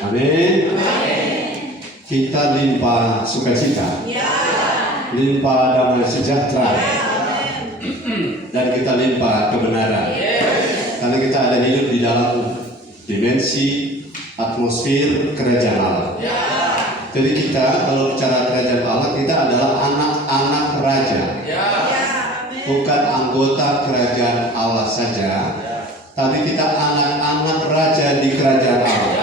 Amin. Kita limpah sukacita, limpah damai sejahtera, dan kita limpah kebenaran. Karena kita ada hidup di dalam dimensi atmosfer kerajaan Allah. Jadi kita kalau bicara kerajaan Allah, kita adalah anak-anak raja, bukan anggota kerajaan Allah saja, tapi kita anak-anak raja di kerajaan Allah.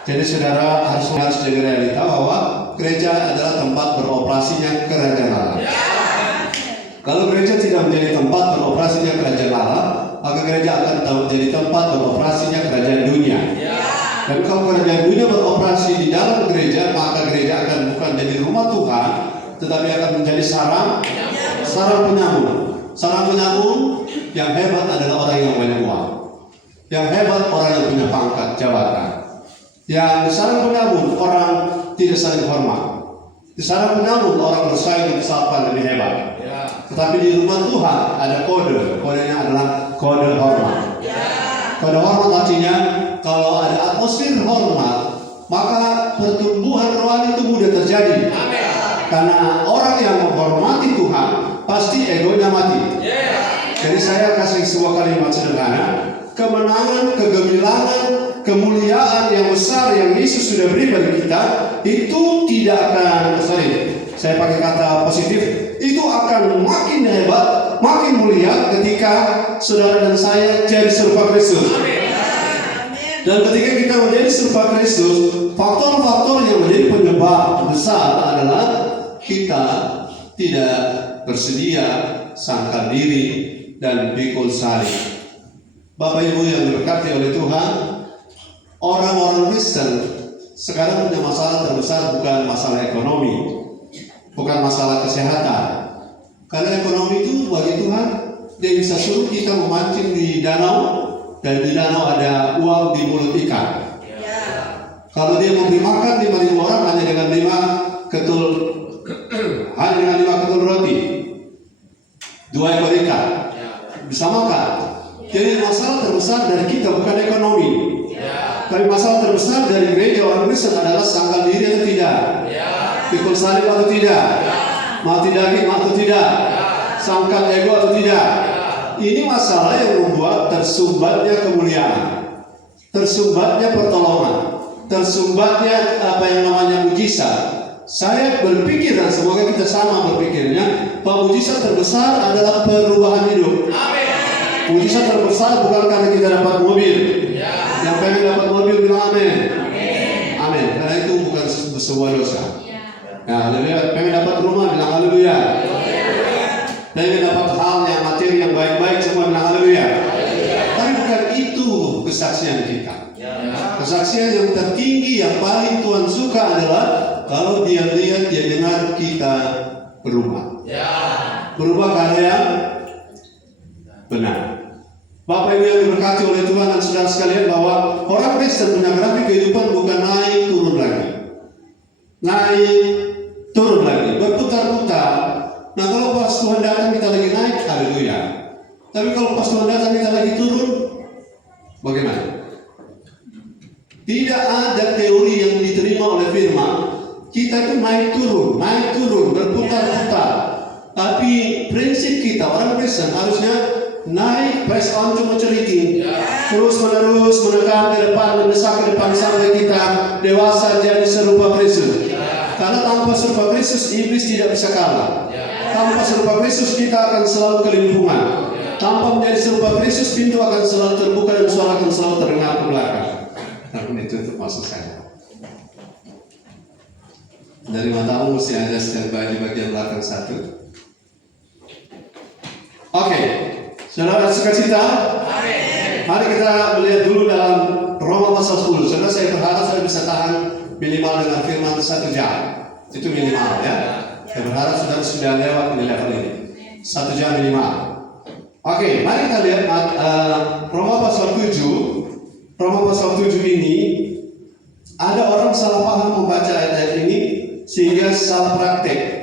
Jadi saudara harus jadi realita bahwa gereja adalah tempat beroperasinya kerajaan Allah. Kalau gereja tidak menjadi tempat beroperasinya kerajaan Allah, maka gereja akan menjadi tempat beroperasinya kerajaan dunia. Dan kalau kerajaan dunia beroperasi di dalam gereja, maka gereja akan bukan jadi rumah Tuhan, tetapi akan menjadi sarang penyamun. Sarang penyamun yang hebat adalah orang yang banyak uang. Yang hebat orang yang punya pangkat jabatan. Yang di sarang penyamun orang tidak saling hormat. Di sarang penyamun orang bersaing untuk siapa lebih hebat. Tetapi di rumah Tuhan ada kode. Kodenya adalah kode hormat. Kode hormat artinya kalau ada atmosfer hormat, maka pertumbuhan rohani itu mudah terjadi. Karena orang yang menghormati Tuhan pasti egonya mati. Jadi saya kasih sebuah kalimat sederhana. Kemenangan, kegemilangan, kemuliaan yang besar yang Yesus sudah beri bagi kita itu tidak akan, saya pakai kata positif, itu akan makin hebat, makin mulia ketika saudara dan saya jadi serupa Kristus. Dan ketika kita menjadi serupa Kristus, faktor-faktor yang menjadi penyebab besar adalah kita tidak bersedia, sangkal diri, dan pikul salib. Bapak Ibu yang diberkati oleh Tuhan, orang-orang Kristen sekarang punya masalah terbesar bukan masalah ekonomi, bukan masalah kesehatan. Karena ekonomi itu bagi Tuhan, Dia bisa suruh kita memancing di danau, dan di danau ada uang di mulut ikan. Kalau Dia memberi makan 5.000 orang hanya dengan 5 ketul roti, 2 ekor ikan, bisa makan. Jadi masalah terbesar dari kita bukan ekonomi, tapi masalah terbesar dari gereja orang Kristen adalah sangkal diri atau tidak, pikul salib atau tidak, mati daging atau tidak, sangkal ego atau tidak. Ini masalah yang membuat tersumbatnya kemuliaan, tersumbatnya pertolongan, tersumbatnya apa yang namanya mujizat. Saya berpikir dan semoga kita sama berpikirnya bahwa mujizat terbesar adalah perubahan hidup. Mujizat terbesar bukan karena kita dapat mobil. Yang pengen dapat mobil bilang amin. Amin. Karena itu bukan sebuah dosa. Nah, pengen dapat rumah bilang haleluya. Pengen dapat hal yang materi yang baik-baik semua bilang haleluya. Tapi bukan itu kesaksian kita. Kesaksian yang tertinggi yang paling Tuhan suka adalah kalau Dia lihat, Dia dengar kita berubah. Berubah karena yang benar. Bapak Ibu yang diberkati oleh Tuhan dan saudara sekalian, bahwa orang Kristen punya grafik kehidupan bukan naik turun lagi, naik turun lagi, berputar-putar. Nah, kalau pas Tuhan datang kita lagi naik, haleluya. Tapi kalau pas Tuhan datang kita lagi turun, bagaimana? Tidak ada teori yang diterima oleh firman. Kita itu naik turun, berputar-putar. Tapi prinsip kita orang Kristen harusnya naik, press on to maturity, terus menerus menekan ke depan, mendesak ke depan sampai kita dewasa jadi serupa Kristus. Karena tanpa serupa Kristus iblis tidak bisa kalah. Tanpa serupa Kristus kita akan selalu kelimpungan. Tanpa menjadi serupa Kristus pintu akan selalu terbuka dan suara akan selalu terdengar ke belakang. Namun itu untuk maksud saya. Dari matamu mesti ada standby di bagian belakang satu. Oke. Saudara sukacita? Mari kita melihat dulu dalam Roma pasal 10. Saudara, saya berharap saya bisa tahan minimal dengan firman 1 jam. Itu minimal ya. Saya berharap saudara sudah lewat di level ini. 1 jam minimal. Oke, mari kita lihat Roma pasal 7. Roma pasal 7 ini ada orang salah paham membaca ayat ini sehingga salah praktek.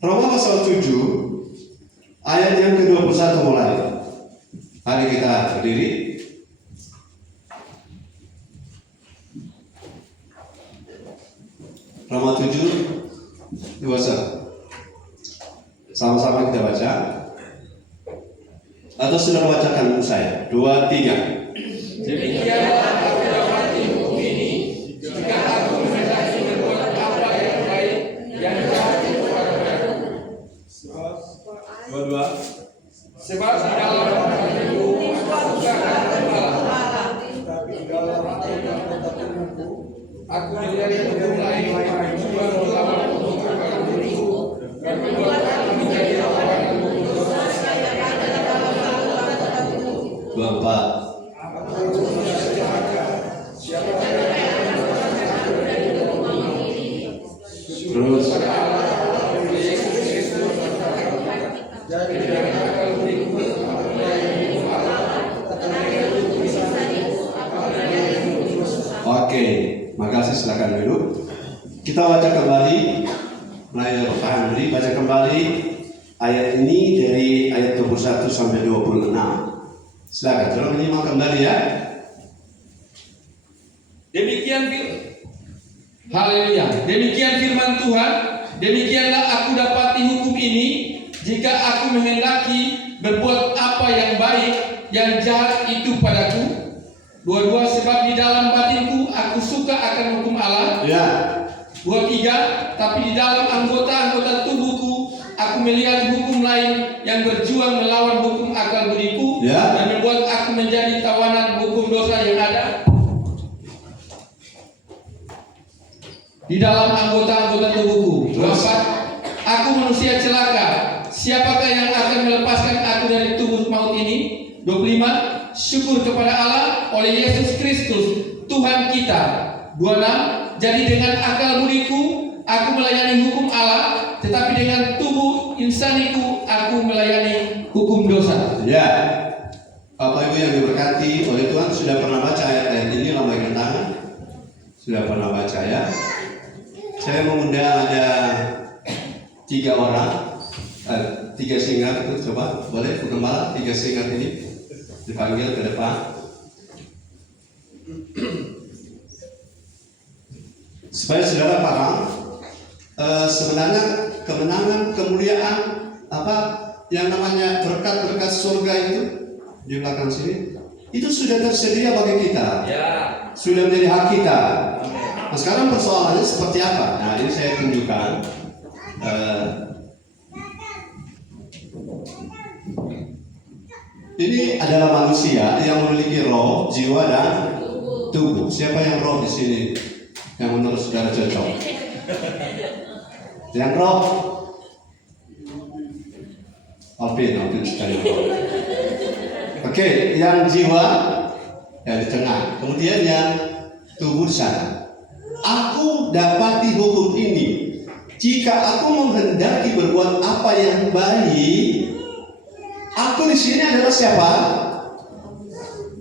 Roma pasal 7 ayat yang ke-21 mulai. Mari kita berdiri. Roma 7, 21. Sama-sama kita baca. Atau sudah bacakan saya? 2, 3. Demikianlah aku dapati hukum ini, jika aku menghendaki berbuat apa yang baik, yang jahat itu pada padaku. Sebab di dalam hatiku aku suka Allah. Aku menjadi hukum lain, juga melawan hukum akan diriku, dan membuat aku menjadi lawan hukum dosa yang ada dalam hatiku. 24. Terus oke, makasih, silakan duduk. Kita baca kembali, tahan dulu, baca kembali ayat ini dari ayat 21 sampai 26. Silakan, tolong menyimak kembali ya. Demikian firman Tuhan. Demikianlah aku dapati hukum ini, jika aku menghendaki berbuat apa yang baik, yang jahat itu padaku. 22, sebab di dalam batinku aku suka akan hukum Allah. Ya. 23, tapi di dalam anggota-anggota tubuhku aku melihat hukum lain yang berjuang melawan hukum akal budiku, Ya. dan membuat aku menjadi tawanan hukum dosa yang ada di dalam anggota-anggota tubuhku. 24, aku manusia celaka, siapakah yang akan melepaskan aku dari tubuh maut ini? 25, syukur kepada Allah oleh Yesus Kristus Tuhan kita. 26, jadi dengan akal budiku aku melayani hukum Allah, tetapi dengan tubuh insaniku aku melayani hukum dosa. Ya. Bapak Ibu yang diberkati oleh Tuhan, sudah pernah baca ayat-ayat ini? Lambaikan tangan. Sudah pernah baca ya? Saya mengundang ada 3 orang, 3 singar itu, coba boleh Gembala 3 singar ini dipanggil ke depan supaya saudara paham sebenarnya kemenangan, kemuliaan, apa yang namanya berkat-berkat surga itu di belakang sini itu sudah tersedia bagi kita, sudah menjadi hak kita. Nah, sekarang persoalannya seperti apa? Nah, ini saya tunjukkan. Ini adalah manusia yang memiliki roh, jiwa, dan tubuh. Siapa yang roh di sini? Yang menurut saudara cocok? Yang roh? Alvin sekali roh. Oke, yang jiwa yang di tengah. Kemudian yang tubuh di sana. Aku dapati hukum ini, jika aku menghendaki berbuat apa yang baik. Aku di sini adalah siapa?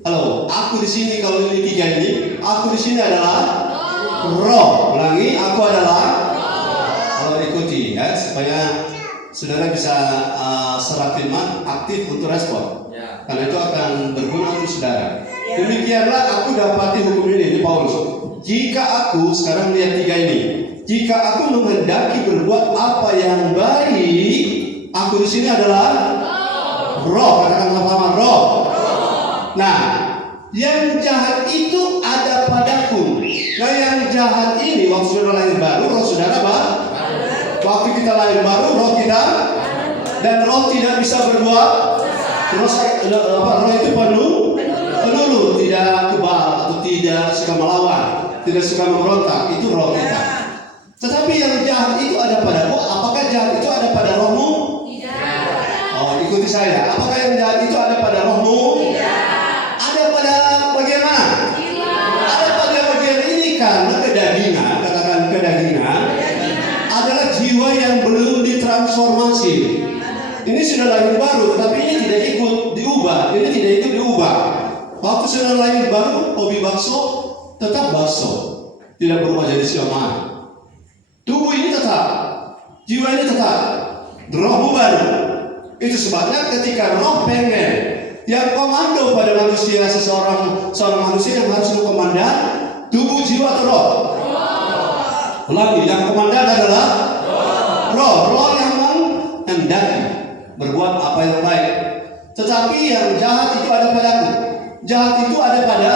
Halo, aku di sini kalau ini 3 ini, aku di sini adalah roh. Ulangi, aku adalah kalau ikuti ya, supaya saudara bisa secara firman aktif untuk respon. Karena itu akan berguna untuk saudara. Demikianlah aku dapati hukum ini Paulus. Jika aku sekarang lihat 3 ini, jika aku menghendaki berbuat apa yang baik, aku di sini adalah roh, katakan sama-sama roh. Nah, yang jahat itu ada padaku. Nah, yang jahat ini waktu saudara lahir baru, roh saudara waktu kita lahir baru, roh kita, dan roh tidak bisa berbuat. Roh itu penuluh, tidak kebal atau tidak suka melawan, tidak suka memberontak. Itu roh kita. Tetapi yang jahat itu ada padaku. Apakah jahat itu ada pada rohmu? Oh, ikuti saya. Apakah yang jahat itu ada pada rohmu? Tidak. Ada pada bagian mana? Ada pada bagian ini, karena kedagingan, katakan kedagingan, adalah jiwa yang belum ditransformasi. Ini sudah lahir baru, tapi ini tidak ikut diubah. Ini tidak ikut diubah. Waktu sudah lahir baru, hobi bakso, tetap bakso, tidak berubah jadi siomay. Tubuh ini tetap, jiwa ini tetap, rohmu baru. Itu sebabnya ketika roh pengen yang komando pada manusia, seorang manusia yang harus komandan, tubuh, jiwa, atau roh? Ulangi, yang komandan adalah roh. Roh yang menghendaki berbuat apa yang baik. Tetapi yang jahat itu ada padaku. Jahat itu ada pada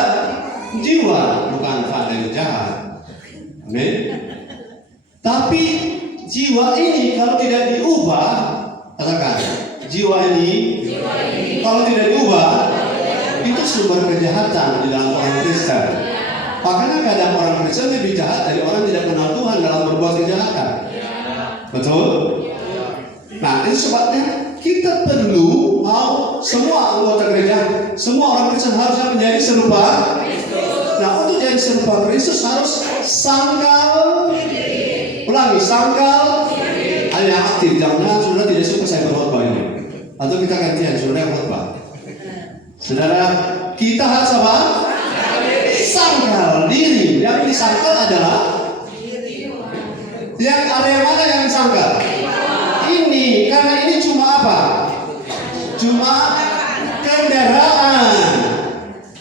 jiwa, bukan pada yang jahat. Amin. Tapi jiwa ini kalau tidak diubah, katakan, jiwa ini kalau tidak diubah, itu sumber kejahatan di dalam orang Kristen. Makanya kadang orang Kristen lebih jahat dari orang tidak kenal Tuhan dalam berbuat kejahatan. Betul? Nah, itu sebabnya kita perlu mau semua anggota gereja, semua orang Kristen harusnya menjadi serupa Kristus. Nah, untuk jadi serupa Kristus harus sangkal. Ulangi, sangkal. Ada yang aktif, jangan saudara tidak suka saya berkhotbah ini. Atau kita gantian, saudara yang berkhotbah. Saudara, kita harus apa? Sangkal diri. Yang disangkal adalah yang area mana yang disangkal? Ini, karena ini cuma apa? Cuma kendaraan.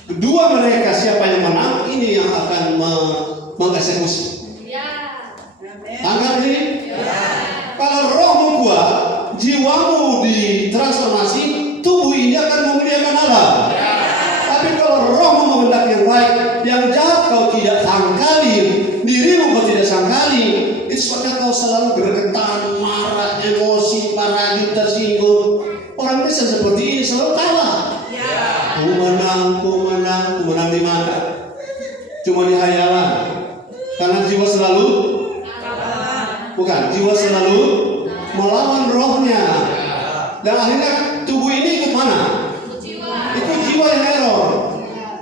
Kedua mereka siapa yang menang, ini yang akan mengeksekusi. Tangkap ini? Kalau rohmu kuat, jiwamu ditransformasi, tubuh ini akan memuliakan Allah. Tapi kalau rohmu menghendaki yang baik, yang jahat kau tidak sangkali, dirimu kau tidak sangkali, itu sebabnya kau selalu bergetar, marah, emosi, marah, tersinggung. Orang Kristen seperti ini selalu kalah. Ku menang di mana? Cuma di hayalan. Karena jiwa selalu jiwa selalu melawan rohnya. Dan akhirnya tubuh ini ikut mana? Ikut jiwa yang error.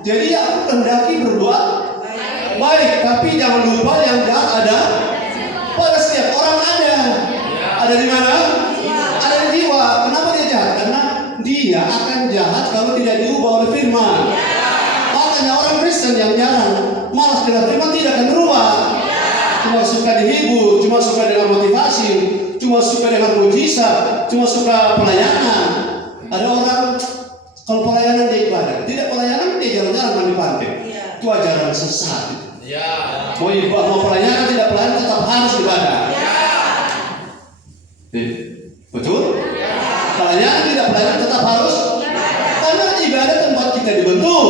Jadi aku hendaki berbuat baik, tapi jangan lupa yang jahat ada pada setiap orang ada. Ada di mana? Ada di jiwa. Kenapa dia jahat? Karena dia akan jahat kalau tidak diubah oleh firman. Makanya orang Kristen yang jarang malas dengan firman tidak akan berubah. Cuma suka dihibur, cuma suka dengan motivasi, cuma suka dengan mujizat, cuma suka pelayanan. Ada orang kalau pelayanan dia ibadah, tidak pelayanan dia jalan-jalan mandi pantai. Itu ajaran sesat. Mau pelayanan tidak pelayanan tetap harus ibadah. Betul? Pelayanan tidak pelayanan tetap harus. Karena ibadah tempat kita dibentuk,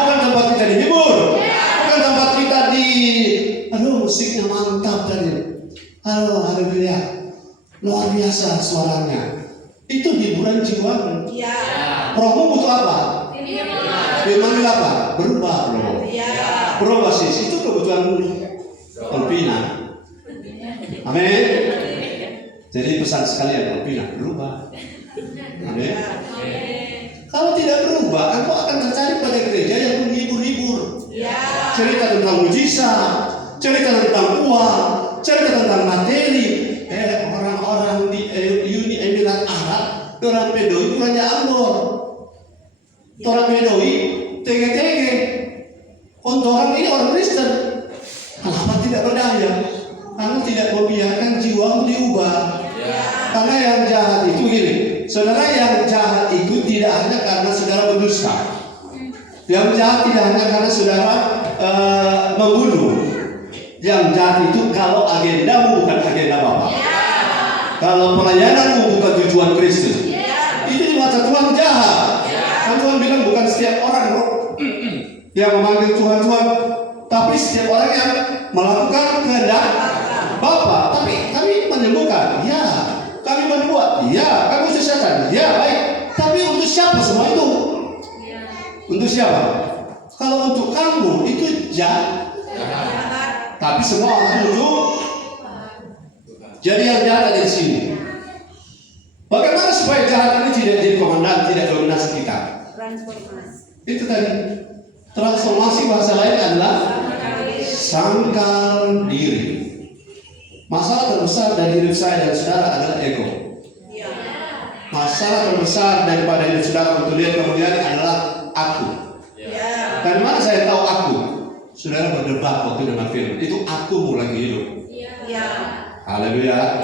bukan tempat kita dihibur, bukan tempat kita musiknya mantap tadi. Haleluya. Luar biasa suaranya. Itu hiburan jiwa. Rohmu butuh apa? Dimanggil apa? Berubah, bro. Berubah sih. Itu kebutuhan Alpina. Amin. Jadi pesan sekalian Alpina, berubah. Amin. Kalau tidak berubah, engkau akan tercari pada gereja yang menghibur-hibur. Cerita tentang mujizat, cerita tentang uang, cerita tentang materi. Orang-orang di Uni Emirat Arab, orang Bedoi Raja Ambon, orang Bedoi tege-tege. Untuk orang ini orang Kristen, kenapa tidak berdaya? Karena tidak membiarkan jiwamu diubah. Karena yang jahat itu gini, saudara, yang jahat itu tidak hanya karena saudara berdusta. Yang jahat tidak hanya karena saudara membunuh. Yang jahat itu kalau agendamu bukan agenda Bapa. Kalau pelayananmu bukan tujuan Kristus. Itu di mata Tuhan jahat. Kan Tuhan bilang bukan setiap orang yang memanggil Tuhan, tapi setiap orang yang melakukan kehendak Bapa. Tapi kami menyembuhkan, ya. Kami membuat, ya. Kami usahakan, ya, baik. Tapi untuk siapa semua itu? Untuk siapa? Kalau untuk kamu itu jahat. Tapi semua orang untuk. Jadi yang jahat ada di sini. Bagaimana supaya jahat ini tidak jadi komandan, tidak dominasi kita? Transformasi. Itu tadi. Transformasi bahasa lain adalah sangkal diri. Masalah terbesar dari hidup saya dan saudara adalah ego. Masalah terbesar daripada hidup saudara untuk lihat kemudian adalah aku. Dan mana saya tahu aku? Saudara berdebat waktu dengan film. Itu aku lagi hidup. Haleluya.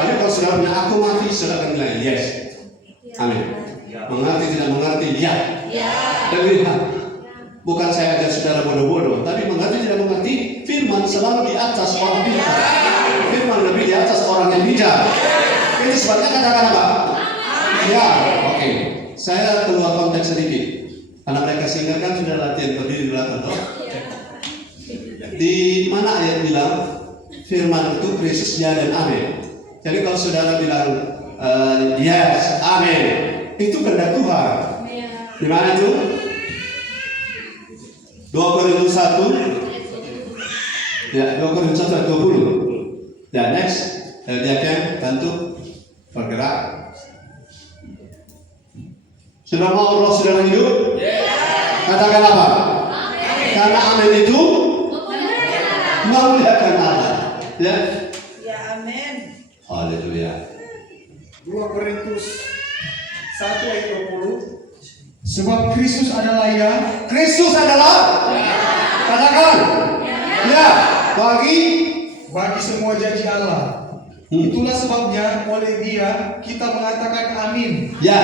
Tapi kalau saudara punya aku mati, saudara akan bilang yes. Amin. Mengerti tidak mengerti, ya. Dan lihat, bukan saya ajar saudara bodoh-bodoh, tapi mengerti tidak mengerti firman. firman selalu di atas orang bijak. Firman lebih di atas orang yang bijak. Ini sebabnya katakan apa? Ya, oke. Saya keluar konteks sedikit. Karena mereka singkat kan sudah latihan berdiri di belakang toh. Di mana ayat bilang firman itu Kristus ya dan amin. Jadi kalau saudara bilang yes, amin, itu kehendak Tuhan. Di mana itu? 2 Korintus 1. Ya, 2 Korintus 1 ayat 20. Ya, next. Dia akan bantu bergerak. Sudah mau roh saudara hidup? Katakan apa? Amin. Karena amin itu memuliakan Allah. Ya. Ya, amin. Haleluya. 2 Korintus 1 ayat 20. Sebab Kristus adalah ya. Kristus adalah katakan ya Bagi semua janji Allah. Itulah sebabnya oleh Dia kita mengatakan amin ya.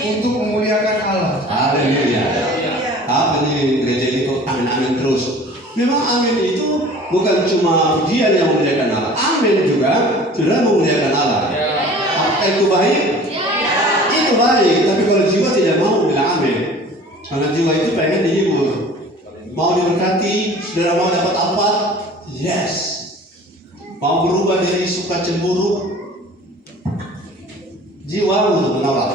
untuk memuliakan Allah. Haleluya. Apa nih gereja ini kok amin terus? Memang amin itu bukan cuma dia yang memuliakan Allah. Amin juga sudah memuliakan Allah. Apa itu baik? Itu baik. Tapi kalau jiwa tidak mau bilang amin, karena jiwa itu pengen dihibur, mau diberkati, saudara mau dapat apa? Yes. Mau berubah dari suka cemburu, jiwa untuk menolak.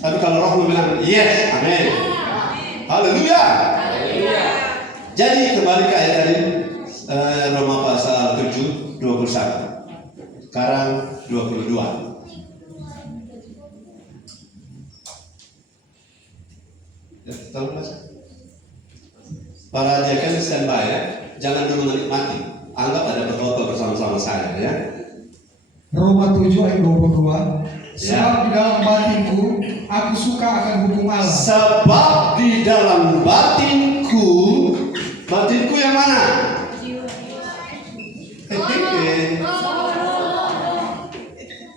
Tapi kalau roh bilang yes, amin. Haleluya. Jadi kembali ke ayat tadi, Roma pasal 7 21. Sekarang 22. Ya, tahu mas? Para diaken standby ya, jangan dulu menikmati. Anggap ada berkhotbah bersama-sama saya ya. Roma 7 ayat 22. Ya. Sebab di dalam batinku aku suka akan hukum Allah. Sebab di dalam batinku yang mana?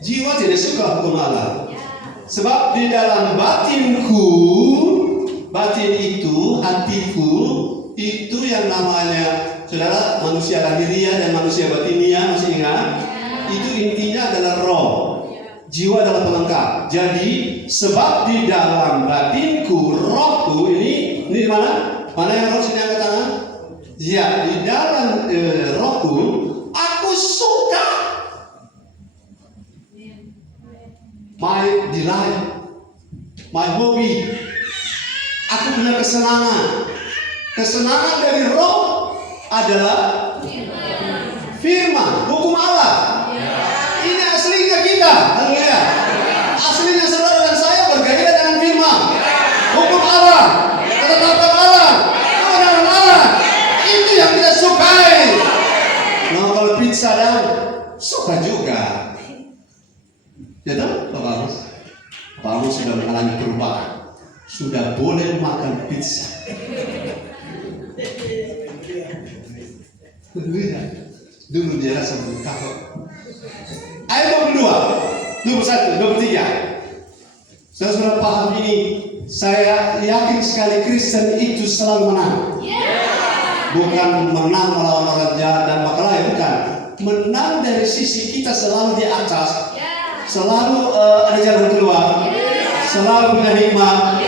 Jiwa tidak suka hukum Allah. Sebab di dalam batinku, batin itu, hatiku, itu yang namanya saudara manusia lahiriah dan manusia batinia, masih ingat? Itu intinya adalah roh. Jiwa adalah pelengkap. Jadi sebab di dalam batinku, rohku ini di mana? Mana yang roh sini angkat tangan? Ya, di dalam rohku aku suka. My delight, my hobby. Aku punya kesenangan. Kesenangan dari roh adalah firman, hukum Allah. Ini aslinya kita. Haleluya. Aslinya saudara dan saya bergairah dengan firman, hukum Allah, ketetapan Allah, kebenaran Allah. Itu yang kita sukai. Nah kalau pizza dan suka juga. Ya tahu Pak Amos? Pak Amos sudah mengalami perubahan. Sudah boleh makan pizza. Dulu dia rasa berkah. Ayat 22, 21, 23. Saya sudah paham ini. Saya yakin sekali Kristen itu selalu menang. Bukan menang melawan orang jahat dan makalai, bukan. Menang dari sisi kita selalu di atas. Selalu ada jalan keluar. Selalu punya hikmah.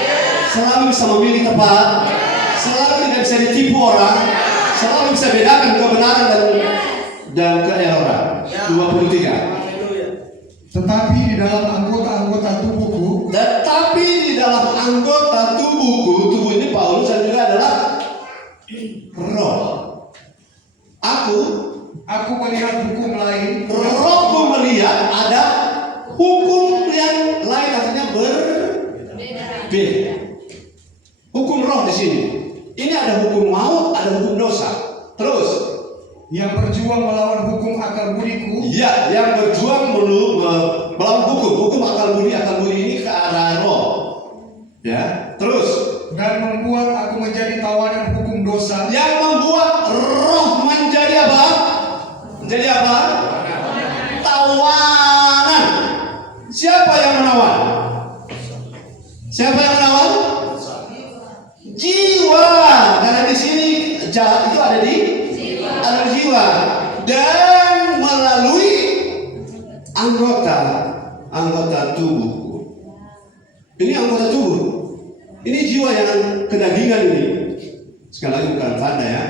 Selalu bisa memilih tepat. Selalu tidak bisa ditipu orang. Selalu bisa bedakan kebenaran dan keeroran. 23. Tetapi di dalam anggota-anggota tubuhku, tubuh ini Paulus dan juga adalah roh. aku melihat hukum lain. Rohku melihat ada hukum yang lain, artinya berbeda. Hukum roh di sini. Ini ada hukum maut, ada hukum dosa. Terus yang berjuang melawan hukum akal budiku. ya, yang berjuang melawan hukum akal budi ini ke arah roh. Ya, terus Dan membuat aku menjadi tawanan hukum dosa. yang membuat roh menjadi apa? Menjadi apa? Tawanan. Siapa yang menawan? Siapa yang menawan? Jiwa. Karena di sini jahat itu ada di jiwa dan melalui anggota tubuhku. Ini anggota tubuh. Ini jiwa yang kedagingan ini. Sekali lagi bukan tanda ya.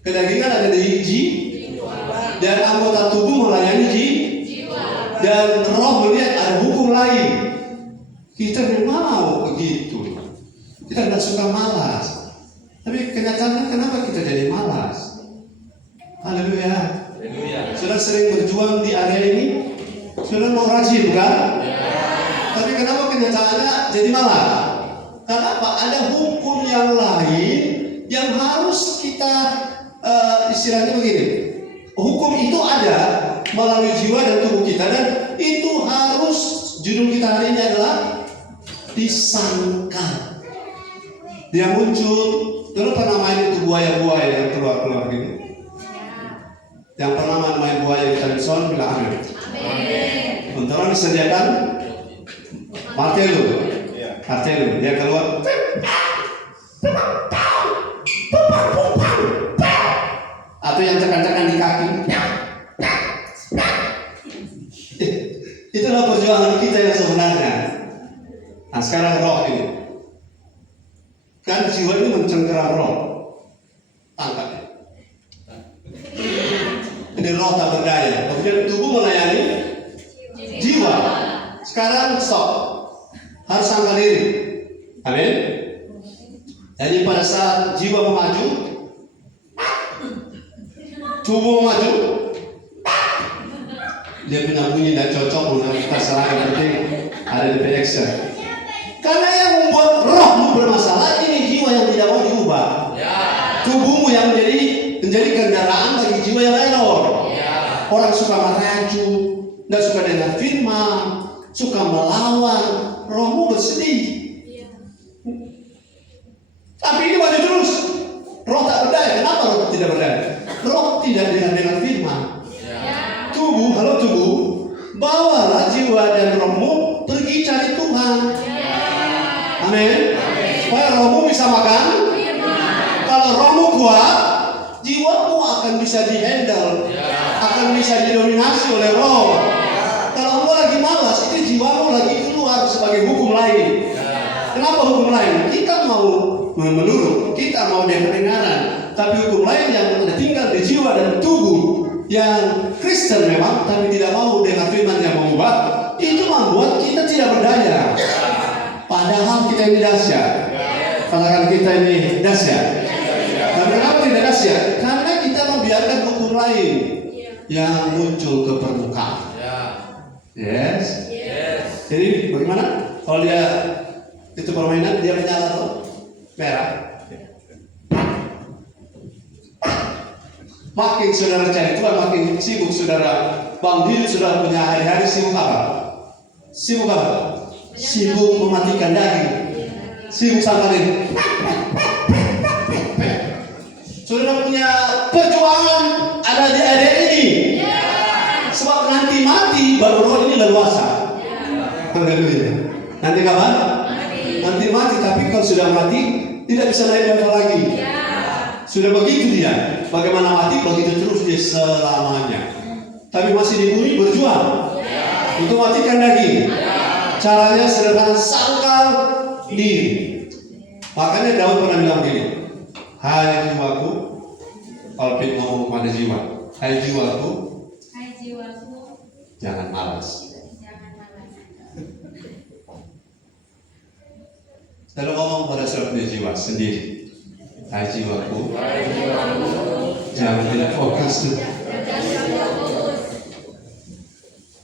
Kedagingan ada di jiwa dan anggota tubuh melayani jiwa. Dan roh melihat ada hukum lain. Kita tidak mau begitu. Kita tidak suka malas. Tapi kenyataannya kenapa kita jadi malas? Haleluya. Sudah sering berjuang di area ini. Sudah mau rajin kan? Tapi kenapa kenyataannya jadi malas? Karena apa? Ada hukum yang lain yang harus kita istilahnya begini. Hukum itu ada melalui jiwa dan tubuh kita, dan itu harus, judul kita hari ini adalah disangkal. Dia muncul. Dulu pernah main itu buaya-buaya yang keluar gini. Yang pernah main buaya di Tanson bilang amin. Untuk orang disediakan martelo. Dia keluar. Atau yang tekan-tekan di kaki. Itulah perjuangan kita yang sebenarnya. Nah sekarang roh ini. Kan jiwa ini mencengkeram roh. Tangkap ya. Ini roh tak berdaya. Kemudian tubuh melayani jiwa. Sekarang stop. Harus angkat diri. Amin. Jadi pada saat jiwa memaju, tubuh memaju, dia punya bunyi dan cocok untuk kita serang, yang penting ada di action. Karena yang membuat rohmu bermasalah ini jiwa yang tidak mau diubah. Tubuhmu yang menjadi kendaraan bagi jiwa yang error. Orang suka meracu, tidak suka dengar firman, suka melawan, rohmu bersedih. Tapi ini maju terus. Roh tak berdaya. Kenapa roh tidak berdaya? Roh tidak dengar firman. Tubuh, halo tubuh, bawalah jiwa dan rohmu pergi cari Tuhan. Amin. Supaya rohmu bisa makan. Kalau rohmu kuat, jiwamu akan bisa dihandle, akan bisa didominasi oleh roh. Kalau kamu lagi malas, itu jiwamu lagi keluar sebagai hukum lain. Kenapa hukum lain? Kita mau menurut, kita mau dengar-dengaran, tapi hukum lain yang tinggal di jiwa dan tubuh yang Kristen memang, tapi tidak mau dengar firman yang mengubah, itu membuat kita tidak berdaya. Padahal kita ini dahsyat. Katakan kita ini dahsyat. Dan kenapa tidak dahsyat? Karena kita membiarkan hukum lain yang muncul ke permukaan. Yes. Jadi bagaimana? Kalau dia itu permainan, dia menyala tuh merah. Makin saudara cari Tuhan, makin sibuk saudara. Bang Dili sudah punya hari-hari sibuk apa? Sibuk apa? Sibuk mematikan daging. Sibuk sangkalin. Saudara punya perjuangan ada di area ini. Sebab nanti mati baru roh ini leluasa. Haleluya. Nanti kapan? Nanti mati, tapi kalau sudah mati tidak bisa naik level lagi. Sudah begitu dia. Bagaimana mati, begitu terus dia selamanya. Tapi masih di bumi berjuang untuk matikan daging. Caranya sederhana, sangkal diri. Makanya Daud pernah bilang begini, hai jiwaku, Alpit ngomong kepada jiwa, hai jiwaku, jangan malas. Lalu ngomong pada saudara punya jiwa sendiri, hai jiwaku, jangan tidak fokus.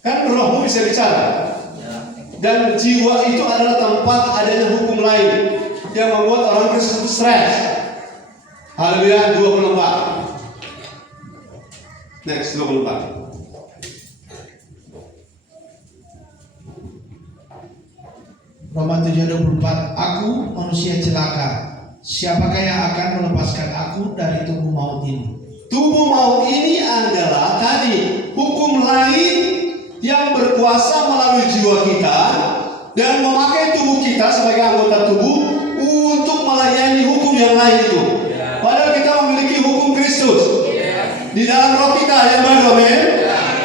Kan rohmu bisa bicara. Dan jiwa itu adalah tempat adanya hukum lain yang membuat orang Kristen stres. Haleluya. 24. Next 24. Roma 7:24. Aku manusia celaka. Siapakah yang akan melepaskan aku dari tubuh maut ini? Tubuh maut ini adalah tadi hukum lain yang berkuasa melalui jiwa kita dan memakai tubuh kita sebagai anggota tubuh untuk melayani hukum yang lain itu. Padahal kita memiliki hukum Kristus. Di dalam roh kita yang baru, amin.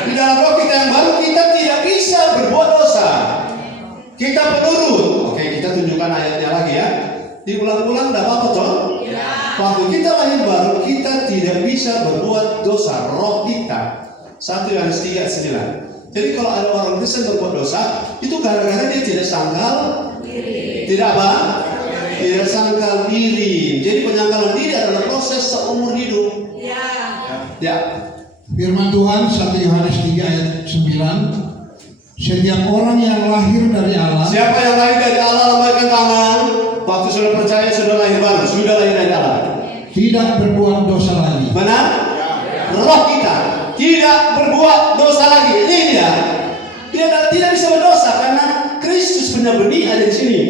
Di dalam roh kita yang baru kita tidak bisa berbuat dosa. Kita penurut. Oke, kita tunjukkan ayatnya lagi ya. Diulang-ulang tidak apa-apa toh? Waktu kita lahir baru kita tidak bisa berbuat dosa. Roh kita 1 Yohanes 3:9. Jadi kalau ada orang Kristen berbuat dosa, itu gara-gara dia tidak sangkal tidak apa? Tidak sangkal diri. Jadi penyangkalan diri adalah proses seumur hidup. Ya. Firman Tuhan 1 Yohanes 3 ayat 9. Setiap orang yang lahir dari Allah. Siapa yang lahir dari Allah, lambaikan tangan. Waktu sudah percaya sudah lahir baru, sudah lahir dari Allah. Tidak berbuat dosa lagi. Benar? Roh kita tidak berbuat dosa lagi. Ini dia. Dia tidak bisa berdosa karena Kristus punya benih ada di sini.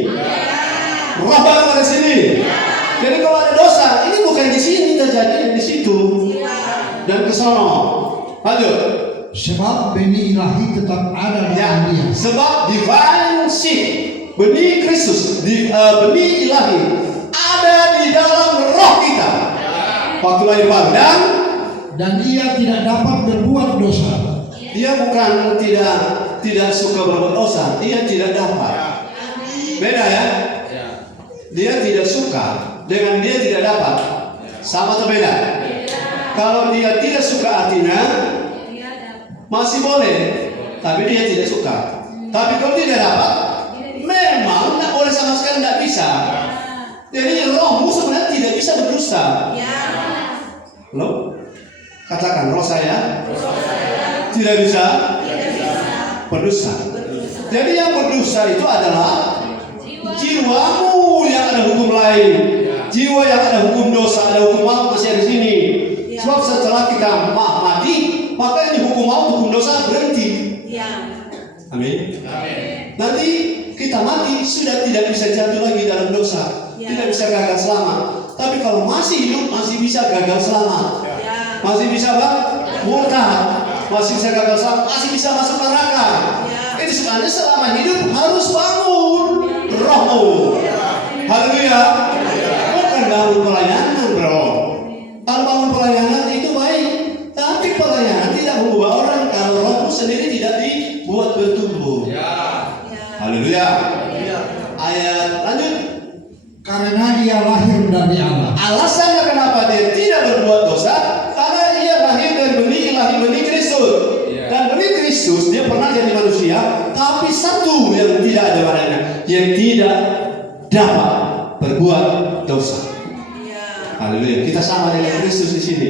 Roh baru ada di sini. Jadi kalau ada dosa, ini bukan di sini terjadi, di situ dan ke sono. Lanjut. Sebab benih ilahi tetap ada dalam dia. Sebab divine seed, benih Kristus, benih ilahi ada di dalam roh kita. Waktu lahir baru Dan ia tidak dapat berbuat dosa. dia bukan tidak suka berbuat dosa, dia tidak dapat. Beda ya? Dia tidak suka dengan dia tidak dapat. Sama atau beda? Kalau dia tidak suka artinya masih boleh, tapi dia tidak suka. Tapi kalau tidak dapat, memang tidak boleh sama sekali, tidak bisa. Jadi rohmu sebenarnya tidak bisa berdosa. Loh? Katakan roh saya tidak bisa berdosa. Jadi yang berdosa itu adalah jiwamu yang ada hukum lain. Jiwa yang ada hukum dosa, ada hukum maut masih ada di sini. Sebab setelah kita mati, maka ini hukum maut, hukum dosa berhenti. Amin. Nanti kita mati sudah tidak bisa jatuh lagi dalam dosa, tidak bisa gagal selamat. Tapi kalau masih hidup masih bisa gagal selamat, masih bisa murtad, masih bisa gagal selamat, masih bisa masuk neraka. Itu sebenarnya selama hidup harus bangun rohmu. Haleluya. Bukan bangun pelayanan, bro. Kalau bangun pelayanan itu baik, tapi pelayanan tidak mengubah orang kalau rohmu sendiri tidak dibuat bertumbuh. Haleluya. Ayat lanjut. Karena ia lahir dari Allah. Alasannya kenapa dia tidak berbuat dosa? Karena ia lahir dari benih ilahi, benih Kristus. Dan benih Kristus dia pernah jadi manusia, tapi satu yang tidak ada padanya, yang tidak dapat berbuat dosa. Haleluya. Kita sama dengan Kristus di sini.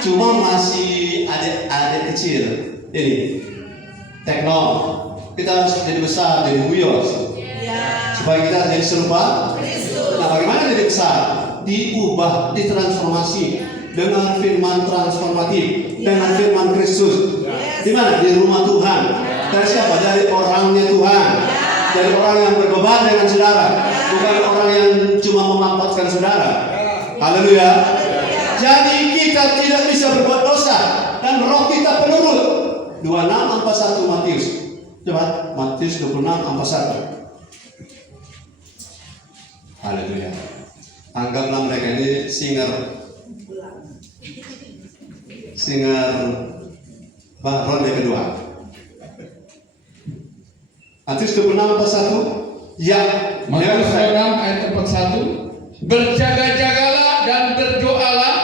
Cuma masih adik kecil. Ini tekno. Kita harus jadi besar, jadi buyos. Supaya kita jadi serupa. Nah, bagaimana jadi besar? Diubah, ditransformasi dengan firman transformatif, dengan firman Kristus. Di mana? Di rumah Tuhan. Dari siapa? Dari orangnya Tuhan. Dari orang yang berbeban dengan saudara, bukan orang yang cuma memanfaatkan saudara. Haleluya. Jadi kita tidak bisa berbuat dosa dan roh kita penurut. 26:41 Matius. Coba Matius 26:41. Haleluya. Anggaplah mereka ini singer ronde kedua. Matius 26:41. Ya. Matius 26 ayat 41. Berjaga-jagalah dan berdoalah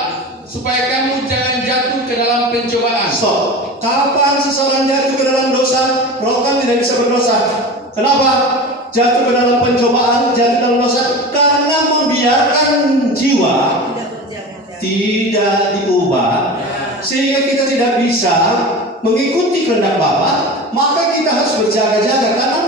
supaya kamu jangan jatuh ke dalam pencobaan. Kapan seseorang jatuh ke dalam dosa? Roh kan tidak bisa berdosa. Kenapa? Jatuh ke dalam pencobaan, jatuh dalam dosa karena membiarkan jiwa tidak diubah, sehingga kita tidak bisa mengikuti kehendak Bapa. Maka kita harus berjaga-jaga karena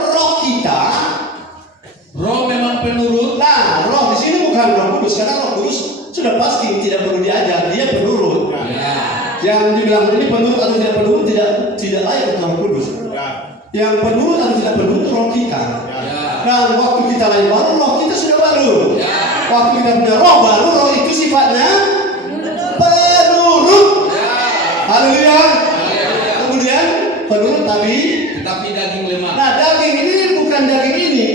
roh memang penurut. Nah, roh di sini bukan Roh Kudus, karena Roh Kudus sudah pasti tidak perlu diajar, dia penurut. Yang dibilang ini penurut atau tidak penurut tidak layak untuk Roh Kudus. Yang penurut atau tidak penurut itu roh kita. Dan waktu kita lahir baru, roh kita sudah baru. Waktu kita punya roh baru, roh itu sifatnya penurut. Haleluya. Kemudian penurut tetapi daging lemah. Nah, daging ini bukan daging ini.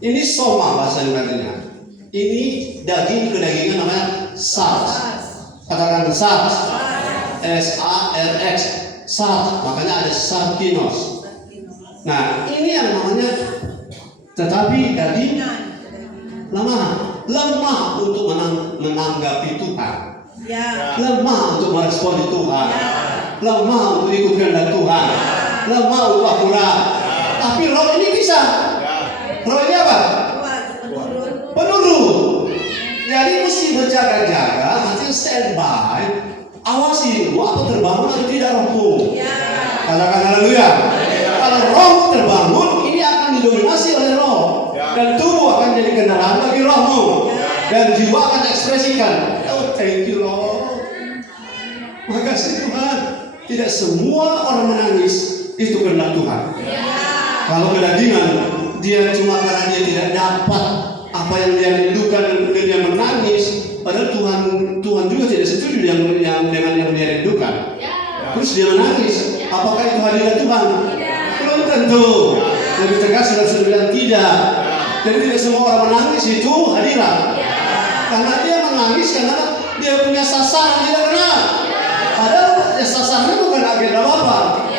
Ini soma bahasa Yunaninya. Ini daging kedagingan namanya sars. Katakan sarx. S-A-R-X. Sarx. Makanya ada sarkinos. Nah, ini yang namanya tetapi daging lemah untuk menanggapi Tuhan. Lemah untuk meresponi Tuhan. Lemah untuk ikut kehendak Tuhan. Lemah untuk akurat. Tapi roh ini bisa. Roh ini apa? Penurun. Jadi mesti berjaga-jaga, nanti standby, awasi apa terbangun atau tidak rohmu. Katakan haleluya. Kalau roh terbangun, ini akan didominasi oleh roh, dan tubuh akan jadi kendaraan bagi rohmu, dan jiwa akan ekspresikan. Oh, thank you Lord. Makasih Tuhan. Tidak semua orang menangis itu kehendak Tuhan. Kalau kedagingan, dia cuma karena dia tidak dapat apa yang dia rindukan dan dia menangis. Padahal Tuhan juga tidak setuju dengan yang dia rindukan. Terus dia menangis. Apakah itu hadirat Tuhan? Belum tentu. Lebih tegas sudah bilang tidak. Jadi tidak semua orang menangis itu hadirat. Karena dia menangis karena dia punya sasaran tidak kenal. Padahal sasarannya bukan agenda Bapak.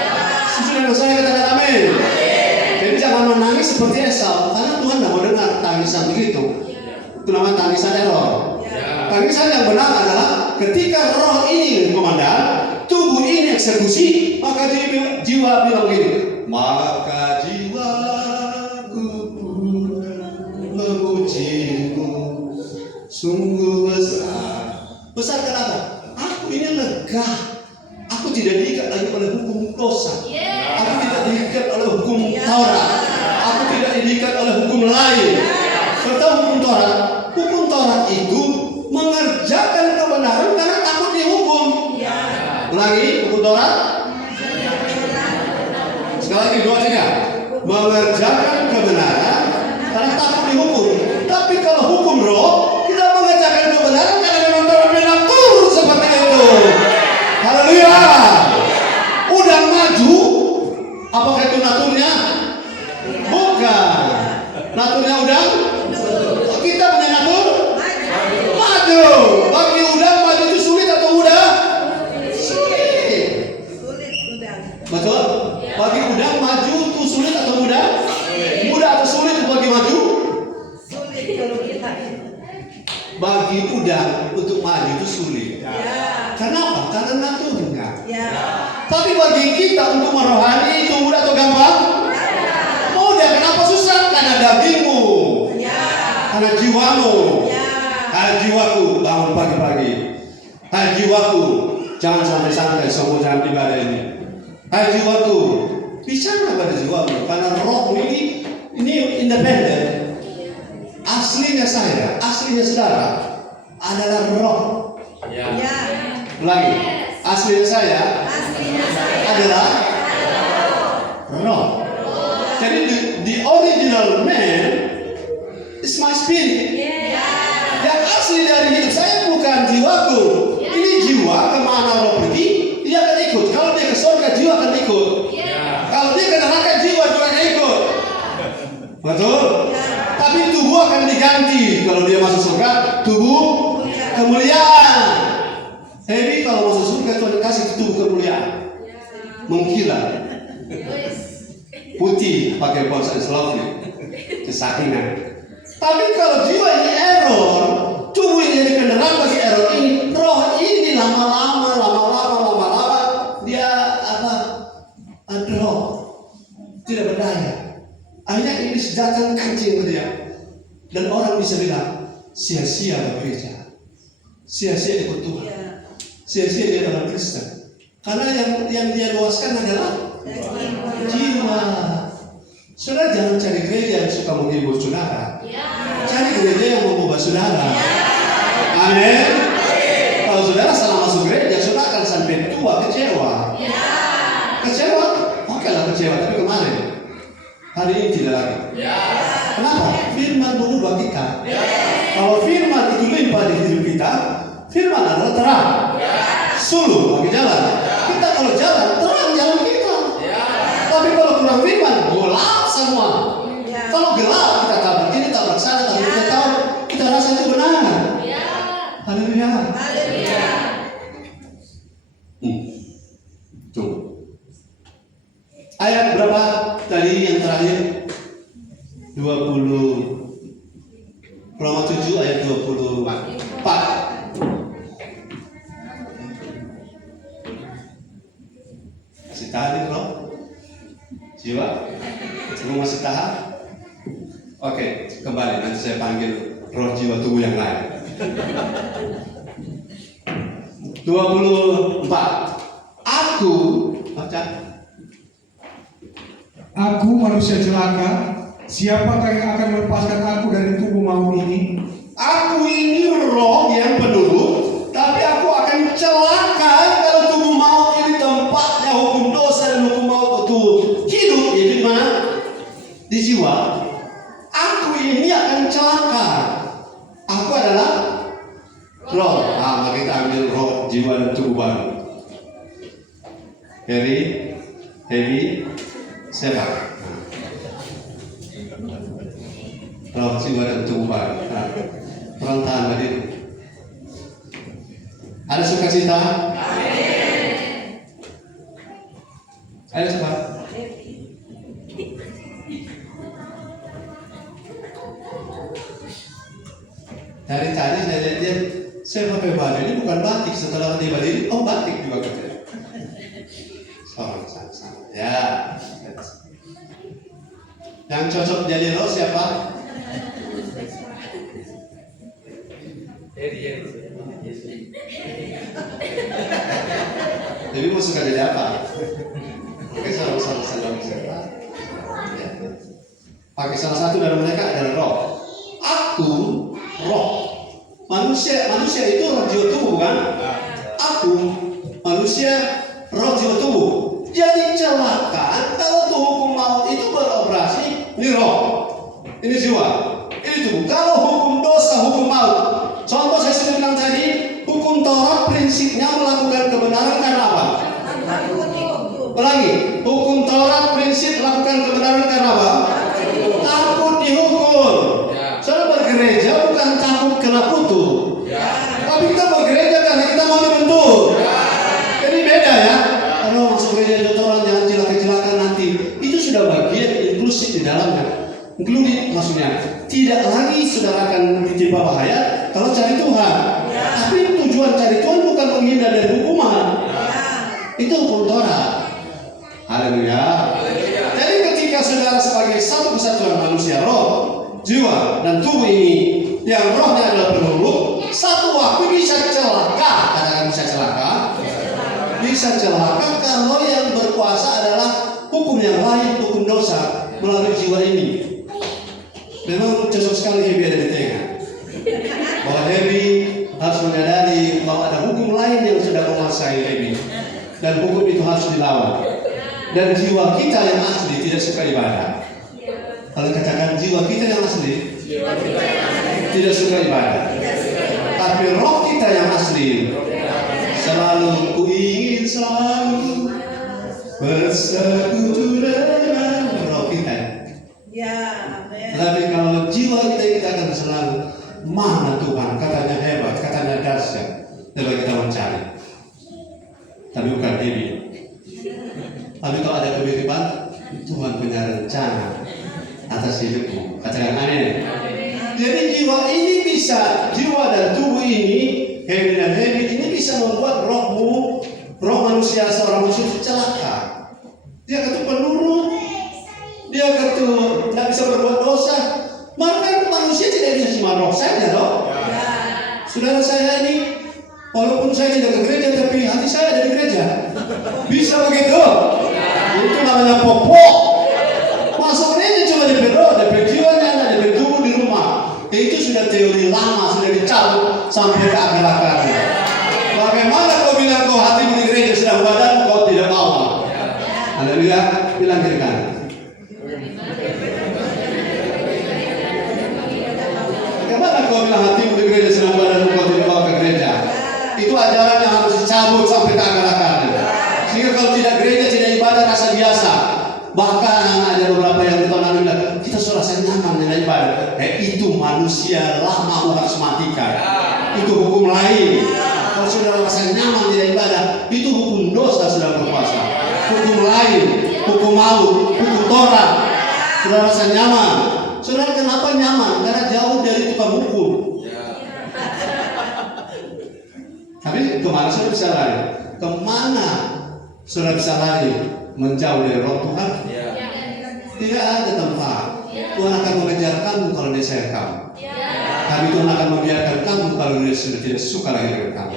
Setuju dengan saya, katakan amin. Jadi jangan menangis seperti Esau, karena Tuhan tidak mau dengar tangisan begitu. Itu namanya tangisan error. Tangisan yang benar adalah ketika roh ini komandan, tubuh ini eksekusi, maka jiwa bilang begini, maka jiwaku memujimu sungguh besar. Besar kenapa? Aku ini lega. Aku tidak diikat lagi oleh hukum dosa. Aku tidak diikat oleh hukum Taurat. Aku tidak diikat oleh hukum lain. Tahu hukum Taurat? Hukum Taurat itu mengerjakan kebenaran karena takut dihukum. Ulangi, hukum Taurat. Sekali lagi, 2, 3. Mengerjakan kebenaran karena takut dihukum. Tapi kalau hukum roh, kita mengerjakan kebenaran karena memang Tuhan mengatur seperti itu. Haleluya. Udang maju, apakah itu naturnya? Bukan. Naturnya udang? Kita punya natur? Maju. Bagi udang maju itu sulit atau mudah? Sulit. Betul? Bagi udang maju itu sulit atau mudah? Mudah atau sulit bagi maju? Bagi udang untuk maju itu sulit. Kenapa? Karena naturnya. Tapi bagi kita untuk merohani itu mudah atau gampang? Mudah. Kenapa susah? Karena dagingmu, karena jiwamu. Hai jiwaku, bangun pagi-pagi. Hai jiwaku, jangan sampai santai, semua jangan ibadah ini. Hai jiwaku, bicara pada jiwamu, karena roh ini independen. Aslinya saya, aslinya saudara adalah roh. Ulangi, aslinya saya adalah roh. Jadi the original man is my spirit. Yang asli dari hidup saya bukan jiwaku. Ini jiwa kemana roh pergi, dia akan ikut. Kalau dia ke surga, jiwa akan ikut. Kalau dia ke neraka, jiwa juga akan ikut. Betul? Tapi tubuh akan diganti. Kalau dia masuk surga, tubuh kemuliaan. Hebi kalau masuk surga Tuhan kasih tubuh kemuliaan, mengkilat, putih, pakai bonsai lovely, kesakingan. Tapi kalau jiwa ini error, tubuh ini jadi kendaraan bagi error ini, roh ini lama-lama dia drop, tidak berdaya. Akhirnya iblis datang kancing ke dia, dan orang bisa bilang sia-sia bekerja, sia-sia ikut Tuhan, sia-sia dia dalam Kristen. Karena yang dia luaskan adalah jiwa. Saudara jangan cari gereja yang suka menghibur saudara. Cari gereja yang mengubah saudara. Amin. Kalau saudara salah masuk gereja, saudara akan sampai tua kecewa. Kecewa? Oke lah kecewa, tapi kemarin. Hari ini tidak lagi. Kenapa? Firman mengubah kita. Kalau firman itu limpah di hidup kita, firman adalah terang. Suluh bagi jalan. Kita kalau jalan, terang jalan kita. Tapi kalau kurang firman, gelap semua. Kalau gelap, kita tabrak ini, tabrak sana, tapi kita tahu, kita rasa itu benar. Haleluya. berapa tadi yang terakhir? 20 Roma 7 ayat 24. Masih tahan nih roh? Jiwa? Semua masih tahan? Oke, kembali nanti saya panggil roh jiwa tubuh yang lain. 24. Aku baca. Aku manusia celaka, siapakah yang akan melepaskan aku dari tubuh maut ini? Aku ini roh yang penurut, tapi aku akan celaka kalau tubuh maut ini tempatnya hukum dosa dan hukum maut itu hidup. Yaitu di mana? Di jiwa. Aku ini akan celaka. Aku adalah roh. Maka kita ambil roh, jiwa dan tubuh baru. Heavy, siapa? Roh, jiwa dan tubuh baru. Orang tahan hadir. Ada sukacita? Ayo cepat. Dari tadi saya lihat dia, saya pakai baju ini bukan batik. Setelah dia berdiri, oh batik juga katanya. Sama. Ya. Yang cocok jadi roh siapa? Jadi mau suka jadi apa? Oke, salah siapa? Ya. Pakai salah satu dari mereka adalah roh. Aku roh. Manusia itu roh jiwa tubuh kan? Aku manusia roh jiwa tubuh. Jadi celaka kalau tuh hukum maut itu beroperasi. Ini roh, ini jiwa, ini tubuh. Kalau hukum dosa, hukum maut. Contoh saya sudah bilang tadi, hukum Taurat prinsipnya melakukan kebenaran karena apa? Ulangi, hukum Taurat prinsip melakukan kebenaran karena apa? Takut dihukum. Saudara bergereja bukan takut kena kutuk, tapi kita bergereja karena kita mau dibentuk. Jadi beda ya. Kalau masuk gereja itu orang jangan celaka-celaka nanti. Itu sudah bagian inklusif di dalamnya. Including maksudnya tidak lagi saudara akan ditimpa bahaya kalau cari Tuhan. Tapi tujuan cari Tuhan bukan menghindar dari hukuman. Itu hukum Taurat. Haleluya. Jadi ketika saudara sebagai satu kesatuan manusia, roh, jiwa, dan tubuh ini, yang rohnya adalah penurut, satu waktu bisa celaka. Katakan bisa celaka. Bisa celaka kalau yang berkuasa adalah hukum yang lain, hukum dosa melalui jiwa ini. Memang cocok sekali Hebi ada di tengah. Bahwa Hebi harus menyadari bahwa ada hukum lain yang sudah menguasai Hebi, dan hukum itu harus dilawan. Dan jiwa kita yang asli tidak suka ibadah. Kalau katakan jiwa kita yang asli tidak suka ibadah, tapi roh kita yang asli selalu ingin selalu bersekutu dengan roh kita. Tapi kalau jiwa kita akan selalu mana Tuhan, katanya hebat, katanya dahsyat, coba kita mencari. Tapi bukan Hebi. Tapi kalau ada kemiripan, Tuhan punya rencana atas hidupmu. Katakan amin. Jadi jiwa ini bisa, jiwa dan tubuh ini, Hebi dan Hebi ini bisa membuat rohmu, roh manusia seorang manusia celaka. Dia kata penurut, dia kata tidak bisa berbuat dosa. Maka manusia tidak bisa cuma roh saja, dong. Saudara saya ini, walaupun saya tidak ke gereja, tapi hati saya ada di gereja. Bisa begitu? Itu namanya popok. Masuk gereja cuma DP roh, DP jiwanya, DP tubuh di rumah. Itu sudah teori lama, sudah dicabut sampai ke akar-akarnya. Bagaimana kau bilang kau hatimu di gereja sedang badanmu kau tidak mau? Anda bilang kiri kanan. Bagaimana kau bilang hatimu di gereja sedang badanmu kau tidak bawa ke gereja? Itu ajaran yang harus dicabut sampai ke akar-akarnya. Sehingga kalau tidak gereja, tidak ibadah, rasa biasa. Bahkan ada beberapa yang bertonton bilang kita sudah rasa nyaman dengan ibadah. Itu manusia lama harus matikan. Itu hukum lain. Kalau sudah rasa nyaman dengan ibadah, itu hukum dosa sudah berkuasa. Hukum lain. hukum maut, hukum Torah. Saudara rasa nyaman. Saudara kenapa nyaman? Karena jauh dari tukang hukum. Tapi kemana saudara bisa lari? Kemana saudara bisa lari? Menjauh dari roh Tuhan? Tidak ada tempat. Tuhan akan mengejar kamu kalau dia sayang kamu. Tapi Tuhan akan membiarkan kamu kalau dia sudah tidak suka lagi dengan kamu.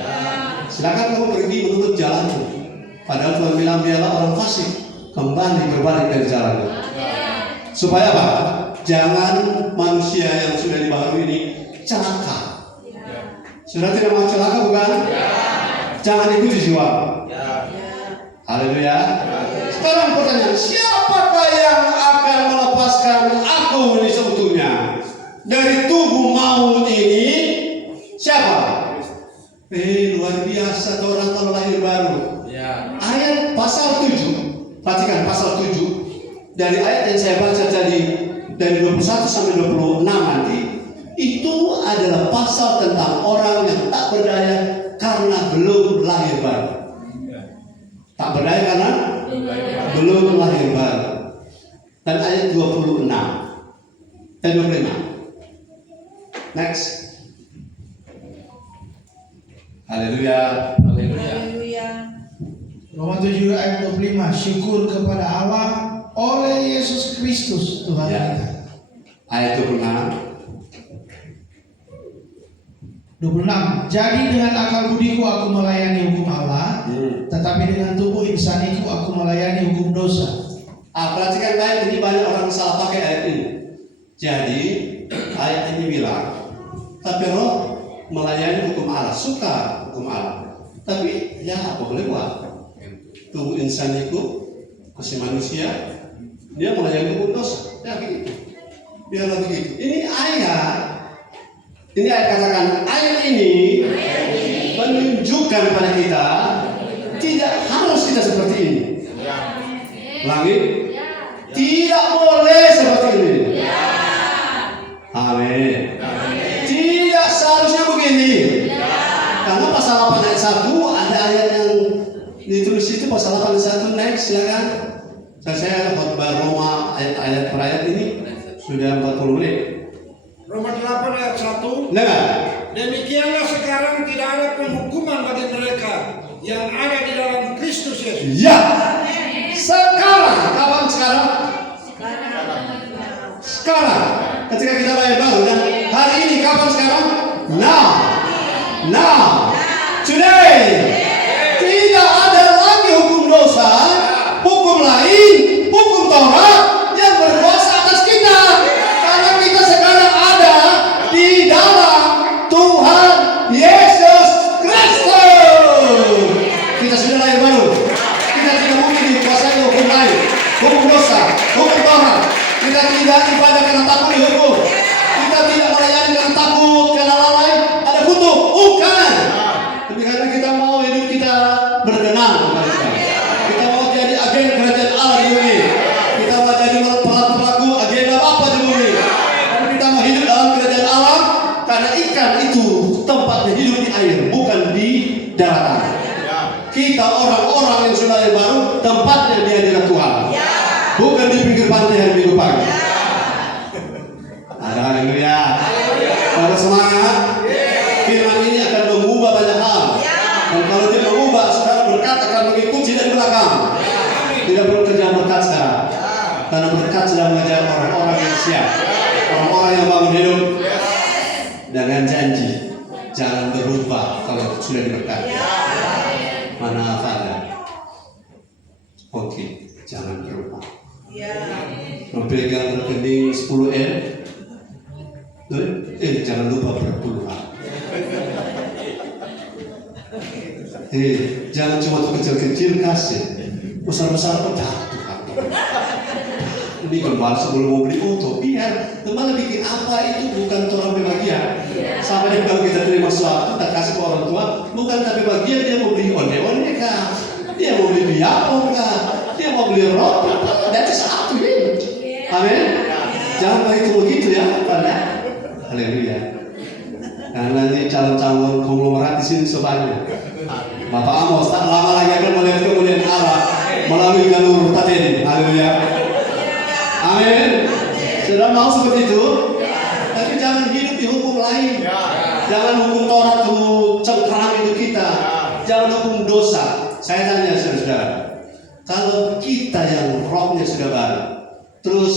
Silakan kamu pergi menurut jalanmu. Padahal Tuhan bilang biarlah orang fasik kembali berbalik dari jalannya. Supaya apa? Jangan manusia yang sudah dibaharui ini celaka. Sudah tidak mau celaka bukan? Jangan ikuti jiwa. Haleluya. Sekarang pertanyaan, siapakah yang akan melepaskan aku ini sebetulnya dari tubuh maut ini? Siapa? Luar biasa tuh orang kalau lahir baru. Ayat pasal 7. Perhatikan pasal 7. Dari ayat yang saya baca tadi dari 21 sampai 26 nanti, itu adalah pasal tentang orang yang tak berdaya karena belum lahir baru. Tak berdaya karena belum lahir baru. Dan ayat 26 dan 25. Next. Haleluya. Roma 7 ayat 25. Syukur kepada Allah oleh Yesus Kristus Tuhan kita. Ayat 26. 26. Jadi dengan akal budiku aku melayani hukum Allah, tetapi dengan tubuh insaniku aku melayani hukum dosa. Perhatikan baik, ini banyak orang salah pakai ayat ini. Jadi ayat ini bilang, tapi roh melayani hukum Allah, suka hukum Allah. Tapi ya apa boleh buat? Tubuh insaniku, masih manusia, dia melayani hukum dosa. Ya begitu. Biarlah begitu. Ini ayat katakan, ayat ini menunjukkan kepada kita tidak harus kita seperti ini. Langit tidak boleh seperti ini. Amin. Tidak seharusnya begini. Karena pasal 8 ayat 1 ada ayat yang ditulis itu pasal 8 ayat 1. Next silakan. Saya khotbah Roma ayat per ayat ini sudah 40 menit. Roma 8 ayat 1. Dengar. Demikianlah sekarang tidak ada penghukuman bagi mereka yang ada di dalam Kristus Yesus. Ya. Sekarang, kapan sekarang? Sekarang. Ketika kita lahir baru dan hari ini kapan sekarang? Now. Today. Tidak ada lagi hukum dosa, hukum lain, hukum Taurat yang berkuasa atas kita. Karena kita sekarang ada di dalam Tuhan Yesus Kristus. Kita sudah lahir baru. Kita tidak mungkin dikuasai hukum lain, hukum dosa, hukum Taurat. Kita tidak ibadah karena takut dihukum. Kita tidak melayani karena takut karena lalai ada kutuk. Bukan. Tapi karena kita mau hidup kita berkenan kepada Tuhan. Kita mau jadi agen kerajaan Allah di bumi. Kita mau jadi pelaku agenda Bapa di bumi. Dan kita mau hidup dalam kerajaan Allah karena ikan itu tempatnya hidup di air, bukan di daratan. Kita orang-orang yang sudah lahir baru tempatnya di hadirat Tuhan, bukan di pinggir pantai hari Minggu pagi. Ada haleluya. Pada semangat. Firman ini akan mengubah banyak hal. Dan kalau dia mengubah, saudara berkat akan mengikuti dari belakang. Tidak perlu kejar berkat sekarang. Karena berkat sedang mengejar orang-orang yang siap, orang-orang yang bangun hidup dengan janji jangan berubah kalau sudah diberkati. Mana ada? Oke, jangan berubah. Memegang rekening 10M. Jangan lupa berpuluhan. Jangan cuma tuh kecil-kecil kasih, besar-besar pedah Tuhan. Ini kembali sebelum mau beli foto, biar teman bikin apa itu bukan orang bagian. Sama dengan kalau kita terima sesuatu, kita kasih ke orang tua, bukan tapi bagian dia mau beli onde-onde kah, dia mau beli biapon kah, dia mau beli roti, that's up to him. Amin. Jangan begitu ya, pada. Haleluya. Karena nanti calon-calon konglomerat di sini sebanyak. Bapak Amos tak lama lagi akan melihat kemuliaan Allah. melalui jalur Taten. Haleluya. Amin. Saudara mau seperti itu? Tapi jangan hidup di hukum lain. Jangan hukum Taurat itu cengkeram hidup kita. Jangan hukum dosa. Saya tanya saudara, kalau kita yang rohnya sudah baru, terus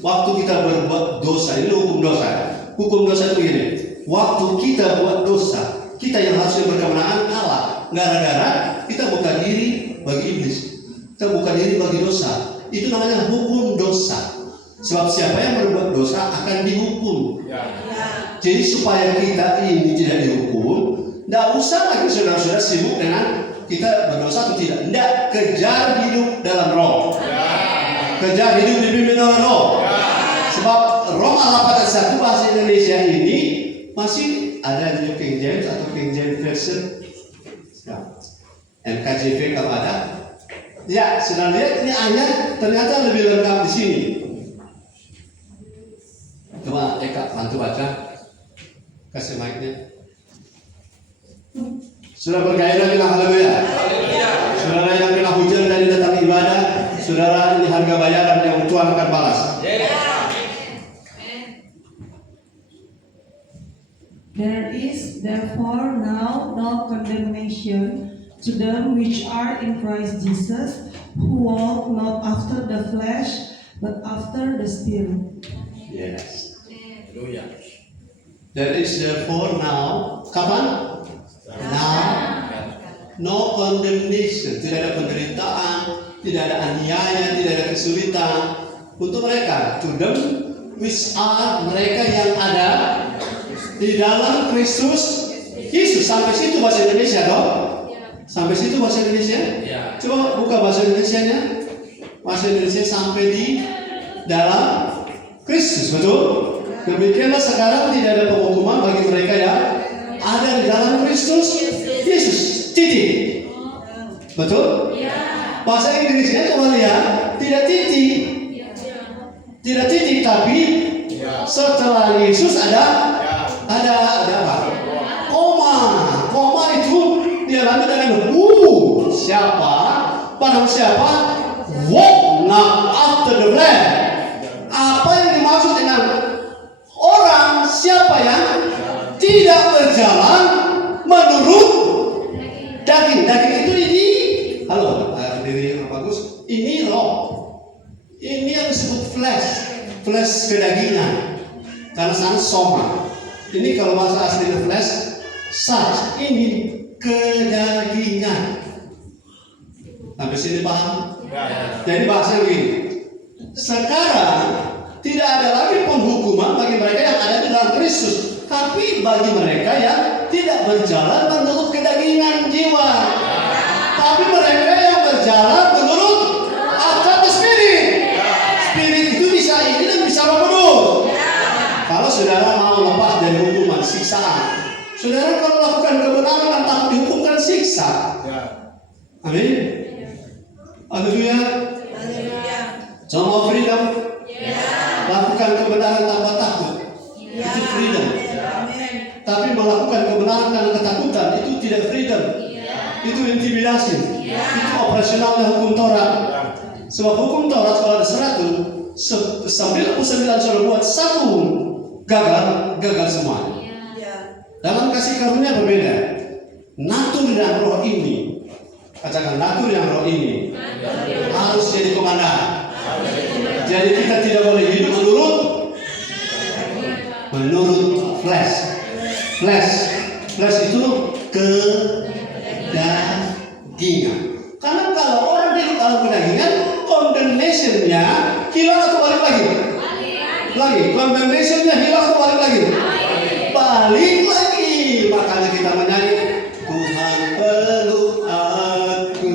waktu kita berbuat dosa, ini hukum dosa. Hukum dosa itu gini, waktu kita buat dosa, kita yang harusnya berkemenangan kalah. Gara-gara kita buka diri bagi iblis, kita buka diri bagi dosa. Itu namanya hukum dosa. Sebab siapa yang berbuat dosa akan dihukum. Jadi supaya kita ini tidak dihukum, tidak usah lagi saudara-saudara sibuk dengan kita berdosa atau tidak. Tidak, kejar hidup dalam roh. Kejar hidup dipimpin oleh roh. Sebab Roma 8:1 bahasa Indonesia ini masih ada New King James atau King James Version. NKJV kalau ada. Ya, sudah lihat ini ayat ternyata lebih lengkap di sini. Coba Eka bantu baca. Kasih mic-nya. Sudah bergairah bilang haleluya. Saudara yang kena hujan dari datang ibadah, saudara ini harga bayaran yang Tuhan akan balas. There is therefore now no condemnation to them which are in Christ Jesus, who walk not after the flesh, but after the Spirit. Yes. There is therefore now, kapan? Now, no condemnation. Tidak ada penderitaan, tidak ada aniaya, tidak ada kesulitan untuk mereka. To them which are, mereka yang ada di dalam Kristus Yesus. Sampai situ bahasa Indonesia dong? Sampai situ bahasa Indonesia? Coba buka bahasa Indonesianya. Bahasa Indonesia sampai di dalam Kristus, betul? Demikianlah sekarang tidak ada penghukuman bagi mereka yang ada di dalam Kristus Yesus. Titik. Betul? Bahasa Inggrisnya coba lihat, tidak titik. Tidak titik, tapi setelah Yesus ada apa? Koma. Koma itu dia lanjut dengan siapa? Barang siapa? Walk not after the flesh. Apa yang dimaksud dengan orang siapa yang tidak berjalan menurut daging? Daging itu ini, halo, diri yang bagus. Ini roh. Ini yang disebut flesh kedagingan. Karena sana soma. Ini kalau bahasa aslinya flesh, saj. Ini kedagingan. Sampai sini paham? Jadi bahasa begini. Sekarang tidak ada lagi penghukuman bagi mereka yang ada di dalam Kristus, tapi bagi mereka yang tidak berjalan menurut kedagingan jiwa, tapi mereka yang berjalan menurut after the Spirit. Spirit itu bisa ini dan bisa Roh Kudus. Kalau saudara mau lepas dari hukuman siksaan, saudara kalau melakukan kebenaran dan takut dihukumkan siksa. Amin. Haleluya. Coba mau freedom. Lakukan kebenaran tanpa takut. Itu freedom. Tapi melakukan kebenaran karena ketakutan itu tidak freedom. Itu intimidasi. Itu operasionalnya hukum Taurat. Sebab hukum Taurat kalau ada 100, 99 sudah buat satu gagal semua. Dalam kasih karunia berbeda. Natur dan roh ini, katakan natur yang roh ini harus jadi komandan. Jadi kita tidak boleh hidup menurut flesh. Flesh itu kedagingan. Karena kalau orang hidup dalam kedagingan, condemnation-nya hilang atau balik lagi? Condemnation-nya hilang atau balik lagi? Balik lagi. Makanya kita menyanyi, Tuhan peluk aku.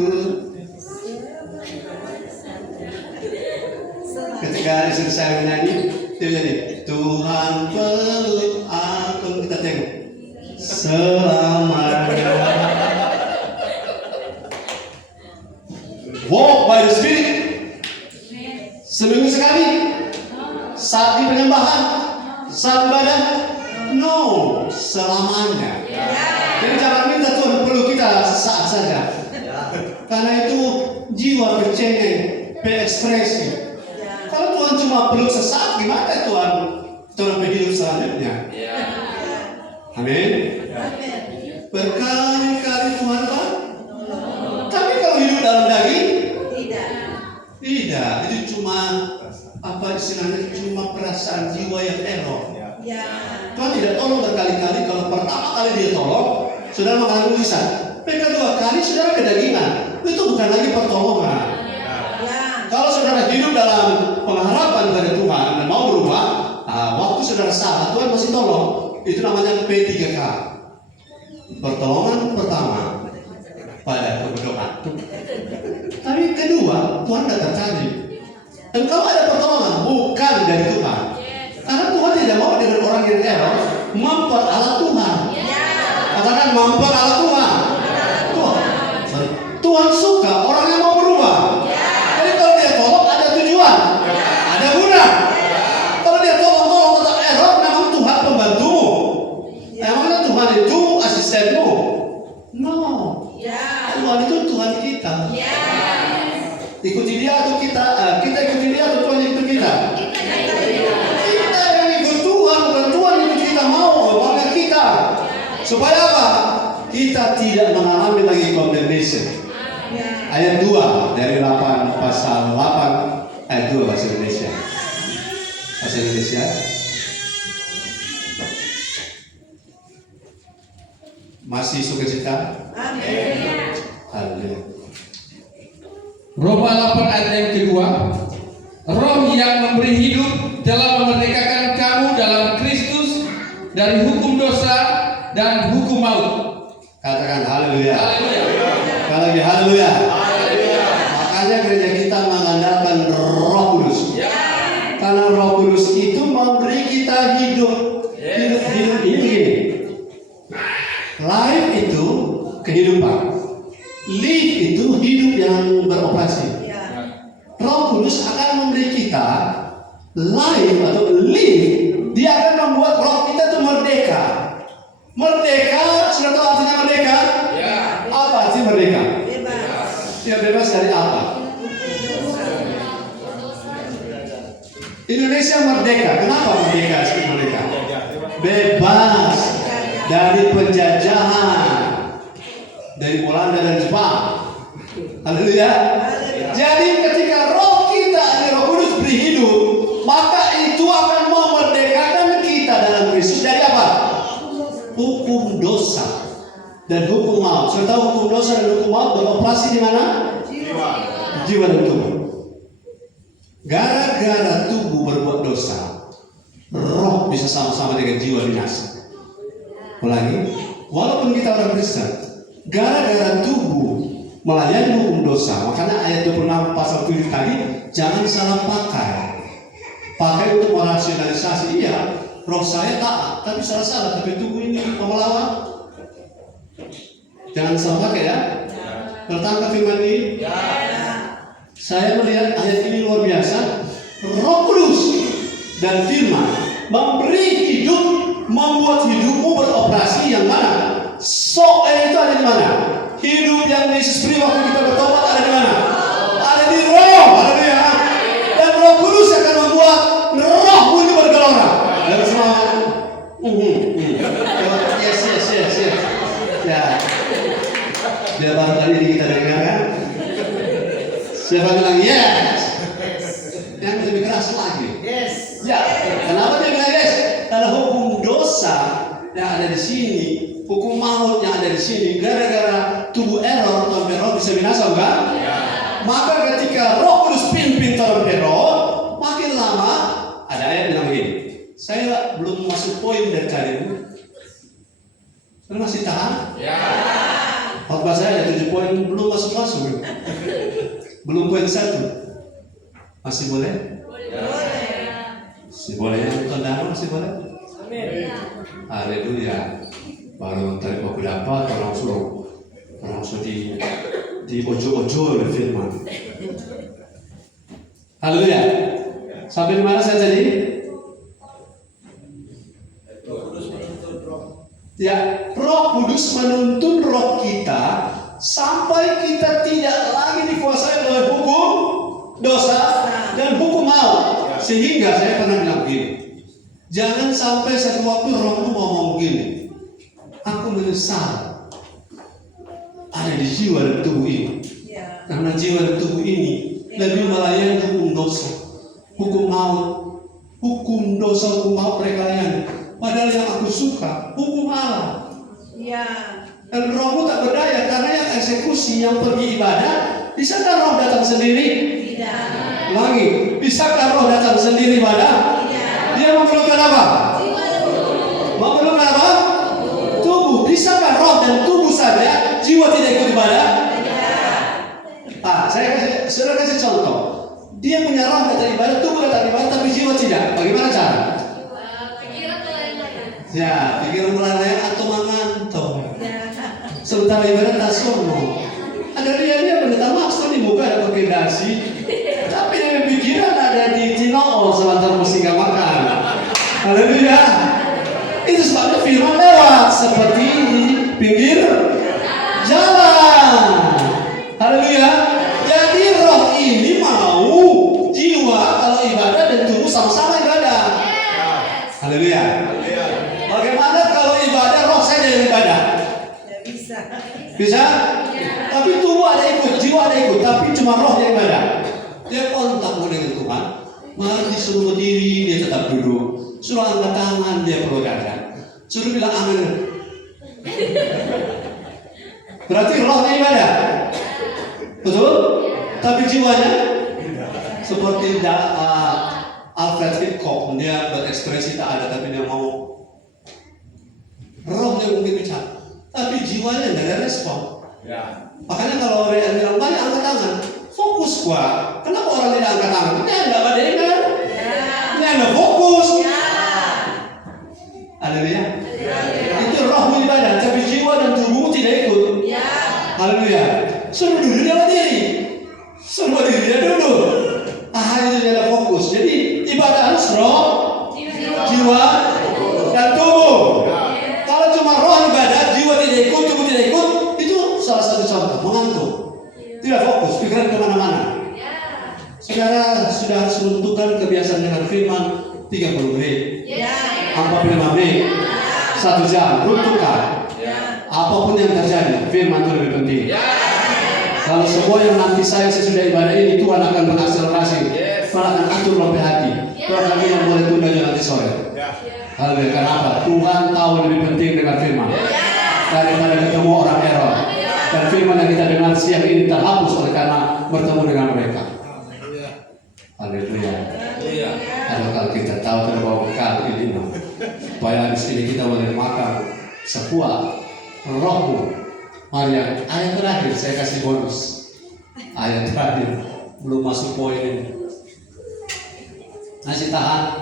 Ketika istri saya menyanyi, dia jadi Tuhan peluk aku. Kita tengok selamanya. Walk by the Spirit. Seminggu sekali. Saat di penyembahan, saat ibadah, no, selamanya. Jadi jangan minta Tuhan peluk kita sesaat saja. Karena itu jiwa bercengeng, berekspresi. Kalau Tuhan cuma peluk sesaat, gimana Tuhan hidup selanjutnya? Amin. Berkali-kali Tuhan Pak. Tapi kalau hidup dalam daging, tidak. Itu cuma istilahnya, cuma perasaan jiwa yang error. Tuhan tidak tolong berkali-kali. Kalau pertama kali dia tolong, saudara mengalami tulisan. Kedua kali saudara kedagingan. Itu bukan lagi pertolongan. Kalau saudara hidup dalam pengharapan pada Tuhan dan mau berubah, waktu saudara salah, Tuhan masih tolong. Itu namanya P3K. Pertolongan pertama pada keberdoaan. Tapi kedua, Tuhan tidak tertarik. Dan kalau ada pertolongan, bukan dari Tuhan. Karena Tuhan tidak mau dengan orang yang error memperalat Tuhan. Katakan memperalat Tuhan. Tuhan suka orang yang mau berubah. Jadi kalau dia tolong ada tujuan, ada guna. Kalau dia tolong tetap error, memang Tuhan pembantumu. Memangnya Tuhan itu asistenmu? No. Tuhan itu Tuhan kita. Ikuti dia atau kita ikuti dia atau Tuhan ikuti kita? Kita yang ikut Tuhan, bukan Tuhan ikut kita maunya kita. Supaya apa? Kita tidak mengalami lagi condemnation. Ayat 2 dari 8 pasal 8 ayat 2 bahasa Indonesia. Bahasa Indonesia. Masih sukacita? Amin. Haleluya. Roma 8 ayat yang kedua. Roh yang memberi hidup telah memerdekakan kamu dalam Kristus dari hukum dosa dan hukum maut. Katakan haleluya. Haleluya. Sekali lagi haleluya. Makanya gereja kita mengandalkan Roh Kudus. Karena Roh Kudus itu memberi kita hidup. Hidup ini begini. Life itu kehidupan. Live itu hidup yang beroperasi. Roh Kudus akan memberi kita life atau live. Dia akan membuat roh kita itu merdeka. Merdeka, sudah tahu artinya merdeka? Apa arti merdeka? Dia bebas dari apa? Indonesia merdeka. Kenapa merdeka? Merdeka. Bebas dari penjajahan dari Belanda dan Jepang. Haleluya. Jadi ketika roh kita, Roh Kudus beri hidup, maka itu akan memerdekakan kita dalam Kristus dari apa? Hukum dosa dan hukum maut. Sudah tahu hukum dosa dan hukum maut beroperasi di mana? Jiwa dan tubuh. Gara-gara tubuh berbuat dosa, roh bisa sama-sama dengan jiwa binasa. Ulangi, walaupun kita orang Kristen, gara-gara tubuh melayani hukum dosa, makanya ayat 26 pasal 7 tadi, jangan salah pakai. Pakai untuk merasionalisasi, iya, roh saya taat, tapi salah-salah, tapi tubuh ini melawan. Jangan salah pakai ya. Tertangkap firman ini? Saya melihat ayat ini luar biasa. Roh Kudus dan firman memberi hidup, membuat hidupmu beroperasi yang mana? Itu ada di mana? Hidup yang Yesus beri waktu kita bertobat ada di mana? Ada di roh. Haleluya. Dan Roh Kudus akan membuat rohmu ini bergelora. Dan semangat. Yes. Ya. Dia baru kali ini kita dengar kan? Siapa bilang yes? Yang lebih keras lagi. Yes. Ya. Kenapa dia bilang yes? Karena hukum dosa yang ada di sini, hukum maut yang ada di sini, gara-gara tubuh error atau roh bisa binasa enggak? Maka ketika Roh Kudus pimpin teror, makin lama ada ayat bilang begini. Saya belum masuk poin dari kali ini. Saya masih tahan? Ya. Khotbah saya ada 7 poin belum masuk. Belum poin 1. Masih boleh? Boleh. Masih boleh ya, tanda masih boleh? Amin. Haleluya. Baru tadi aku dapat langsung di ojo-ojo oleh firman. Haleluya. Sampai di mana saya tadi? Ya, Roh Kudus menuntun roh kita sampai kita tidak lagi dikuasai oleh hukum dosa dan hukum maut. Sehingga saya pernah bilang begini, jangan sampai satu waktu rohmu ngomong begini, aku menyesal ada di jiwa dan tubuh ini, karena jiwa dan tubuh ini lebih melayani hukum dosa, hukum maut, hukum dosa, hukum maut mereka layani. Padahal yang aku suka hukum Allah. Dan rohmu tak berdaya karena yang eksekusi, yang pergi ibadah. Bisakah roh datang sendiri? Tidak. Lagi, bisakah roh datang sendiri ibadah? Tidak. Dia memerlukan apa? Memerlukan apa? Tubuh. Bisakah roh dan tubuh saja, jiwa tidak ikut ibadah? Tidak. Saudara kasih contoh. Dia punya roh datang ibadah, tubuh datang ibadah, tapi jiwa tidak. Bagaimana cara? Ya, pikiran melayani atau mengantuk. Sementara ibadah tak sono. Ada dia pendeta maksud di muka ada pakai dasi, tapi yang pikiran ada di Cinool sebentar mesti gak makan. Haleluya. Itu sebabnya firman lewat seperti di pinggir jalan. Haleluya. Jadi roh ini mau jiwa kalau ibadah dan tubuh sama-sama ibadah. Haleluya. Bagaimana kalau ibadah roh saya jadi ibadah? Bisa? Tapi tubuh ada ikut, jiwa ada ikut, tapi cuma roh yang ibadah. Dia kontak dengan Tuhan, mari disuruh berdiri, dia tetap duduk. Suruh angkat tangan, dia perlu dada. Suruh bilang amin. Berarti rohnya ibadah. Betul? Tapi jiwanya seperti Alfred Hitchcock, dia berekspresi tak ada, tapi dia mau rohnya mungkin bicara, tapi jiwanya tidak ada respon. Makanya kalau orang yang bilang banyak angkat tangan, fokus gua. Kenapa orang tidak angkat tangan? Ini ada dengar, ini ada fokus. Haleluya. Itu rohmu ibadah, tapi jiwa dan tubuhmu tidak ikut. Haleluya. Suruh duduk dia berdiri, suruh berdiri dia duduk. Itu dia ada fokus. Jadi ibadah harus roh, jiwa, dan tubuh. Kalau cuma roh ibadah, jiwa tidak ikut, tubuh tidak ikut, itu salah satu contoh mengantuk, tidak fokus, pikiran kemana-mana. Saudara sudah harus menentukan kebiasaan dengan firman 30 menit, 45 menit, 1 jam, tentukan. Apapun yang terjadi, firman itu lebih penting. Kalau semua yang nanti saya sesudah ibadah ini, Tuhan akan mengakselerasi, Tuhan akan atur lebih hati. Tuhan lagi yang boleh tunda nanti sore. Haleluya. Kenapa? Tuhan tahu lebih penting dengan firman daripada ketemu orang error. Dan firman yang kita dengar siang ini terhapus oleh karena bertemu dengan mereka. Haleluya. Kalau kita tahu terbawa bekal ini, supaya di sini kita boleh makan sebuah rohmu. Mari ayat terakhir saya kasih bonus. Ayat terakhir belum masuk poin ini. Masih tahan?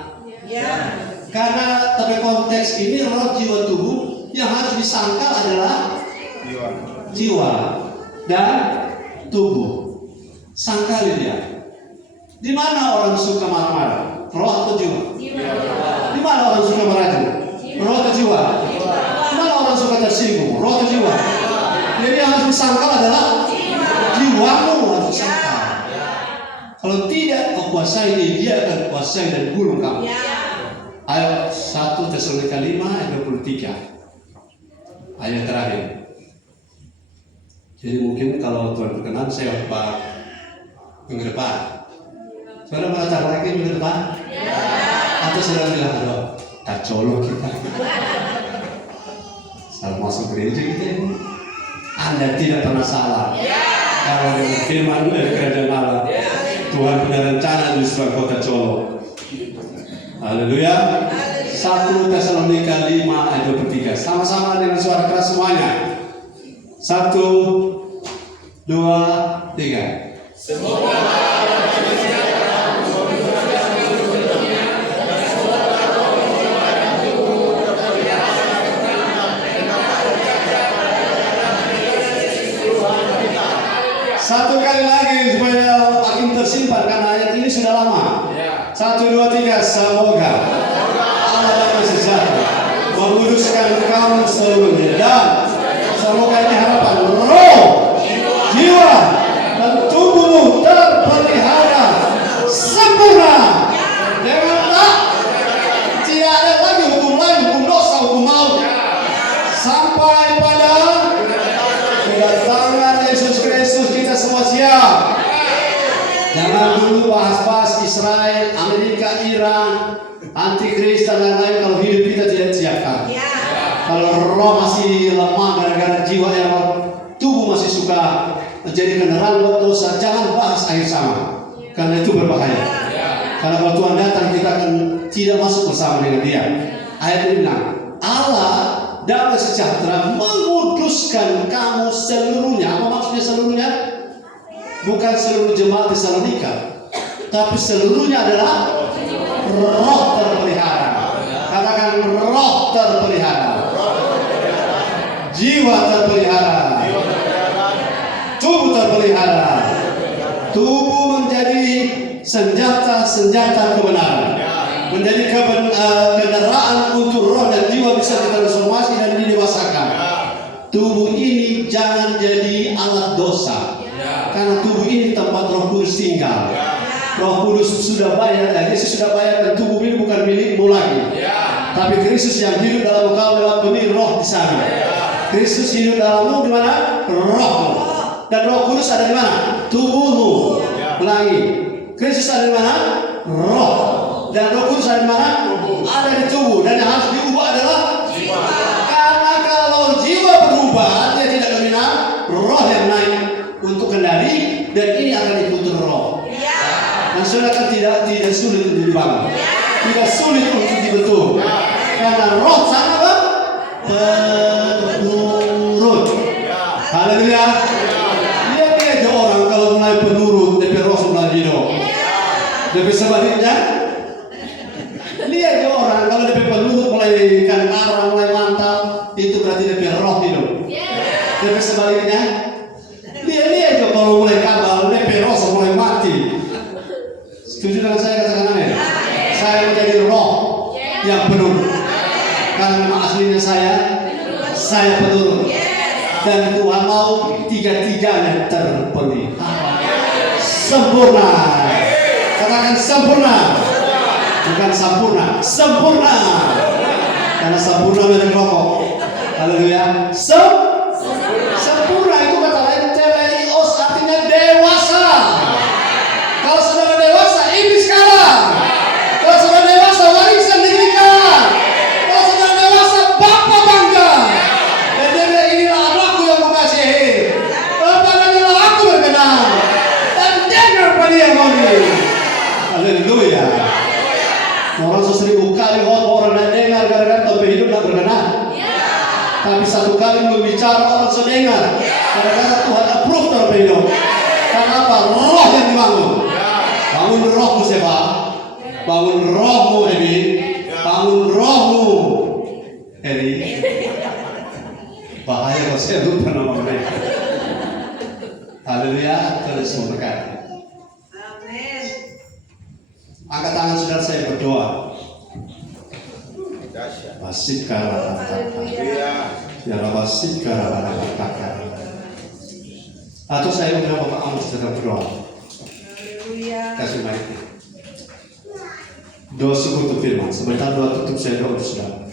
Karena tapi konteks ini roh, jiwa, tubuh yang harus disangkal adalah jiwa dan tubuh. Sangkali dia. Di mana orang suka marah-marah? Roh atau jiwa? Di mana orang suka merajuk? Roh atau jiwa? Di mana orang suka tersinggung? Roh atau jiwa? Jadi yang harus disangkal adalah jiwamu harus disangkal. Kalau tidak kau kuasai dia akan kuasai dan gulung kamu. Ayat 1 Tesalonika 5 ayat 23. Ayat terakhir. Jadi mungkin kalau Tuhan berkenan saya khotbah minggu depan. Saudara mau datang lagi minggu depan? Atau saudara bilang, aduh, tak colok kita. Salah masuk gereja kita ini. Anda tidak pernah salah. Kalau dengan firman dari kerajaan Allah, Tuhan punya rencana justru kota colok. Haleluya. 1 Tesalonika 5 ayat 23. Sama-sama dengan suara keras semuanya. 1, 2, 3. Semoga satu kali lagi supaya makin tersimpan karena ayat ini sudah lama. 1, 2, 3. Semoga Allah damai sejahtera menguduskan kamu seluruhnya dan semoga ini harapan roh sampai pada kedatangan Yesus Kristus. Kita semua siap. Jangan dulu bahas-bahas Israel, Amerika, Iran, antikris dan lain-lain kalau hidup kita tidak siapkan. Kalau roh masih lemah gara-gara jiwa yang tubuh masih suka menjadi kendaraan buat dosa, jangan bahas akhir sama. Karena itu berbahaya. Karena kalau Tuhan datang kita akan tidak masuk bersama dengan Dia. Ayat ini bilang, Allah damai sejahtera menguduskan kamu seluruhnya. Apa maksudnya seluruhnya? Bukan seluruh jemaat Tesalonika, tapi seluruhnya adalah roh terpelihara. Katakan roh terpelihara, jiwa terpelihara, tubuh terpelihara. Tubuh menjadi senjata kebenaran, menjadi kendaraan untuk roh dan jiwa bisa ditransformasi dan didewasakan. Tubuh ini jangan jadi alat dosa. Karena tubuh ini tempat Roh Kudus tinggal. Roh Kudus sudah bayar, dan Yesus sudah bayar, dan tubuh ini bukan milikmu lagi. Tapi Kristus yang hidup dalam engkau lewat benih roh di sana. Kristus hidup dalammu di mana? Rohmu. Dan Roh Kudus ada di mana? Tubuhmu. Ulangi. Kristus ada di mana? Roh. Dan Roh Kudus ada di mana? Ada di tubuh. Dan yang harus diubah adalah jiwa. Karena kalau jiwa berubah, dia tidak dominan, roh yang naik untuk kendali, dan ini akan ikuti roh. Dan saudara kan tidak sulit untuk dibangun, tidak sulit untuk dibentuk, karena roh sana apa? Penurut. Haleluya. Lihat aja orang kalau mulai penurut, DP roh sebelah hidup. DP sebaliknya, lihat aja orang kalau DP penurut mulai kantara, mulai mantap, itu berarti DP roh hidup. DP sebaliknya, lihat aja kalau mulai kabal, DP roh mulai mati. Setuju dengan saya, katakan amin. Saya menjadi roh yang penurut. Karena memang aslinya saya penurut. Dan Tuhan mau tiga-tiganya terpelihara sempurna. Katakan sempurna. Bukan sempurna, sempurna. Karena sempurna merek rokok. Haleluya. Sempurna itu kata lain teleios, artinya dewasa. Kalau saudara dewasa, iblis kalah. Kalau saudara dewasa, warisan negeri kalah. Kalau saudara dewasa, Bapa bangga. Dan dia bilang, inilah anakku yang kukasihi. Padanya aku berkenan. Dan dengar pada dia moni. Haleluya. Orang 1000 kali orang tidak dengar gara-gara tempat hidup tidak berkenan. Tapi satu kali berbicara orang sedengar. Karena Tuhan approve tempat hidup. Karena apa? Roh yang dibangun. Bangun rohmu Seba. Bangun rohmu Ebi. Bangun rohmu Eri. Bahaya kalau saya lupa nama mereka. Haleluya. Terus memberkati. Angkat tangan saudara, saya berdoa. Basikara ya basikara. Atau saya undang Bapak Amos sedang berdoa. Kasih mic. Doa syukur untuk firman. Sebentar doa tutup, saya doa untuk saudara.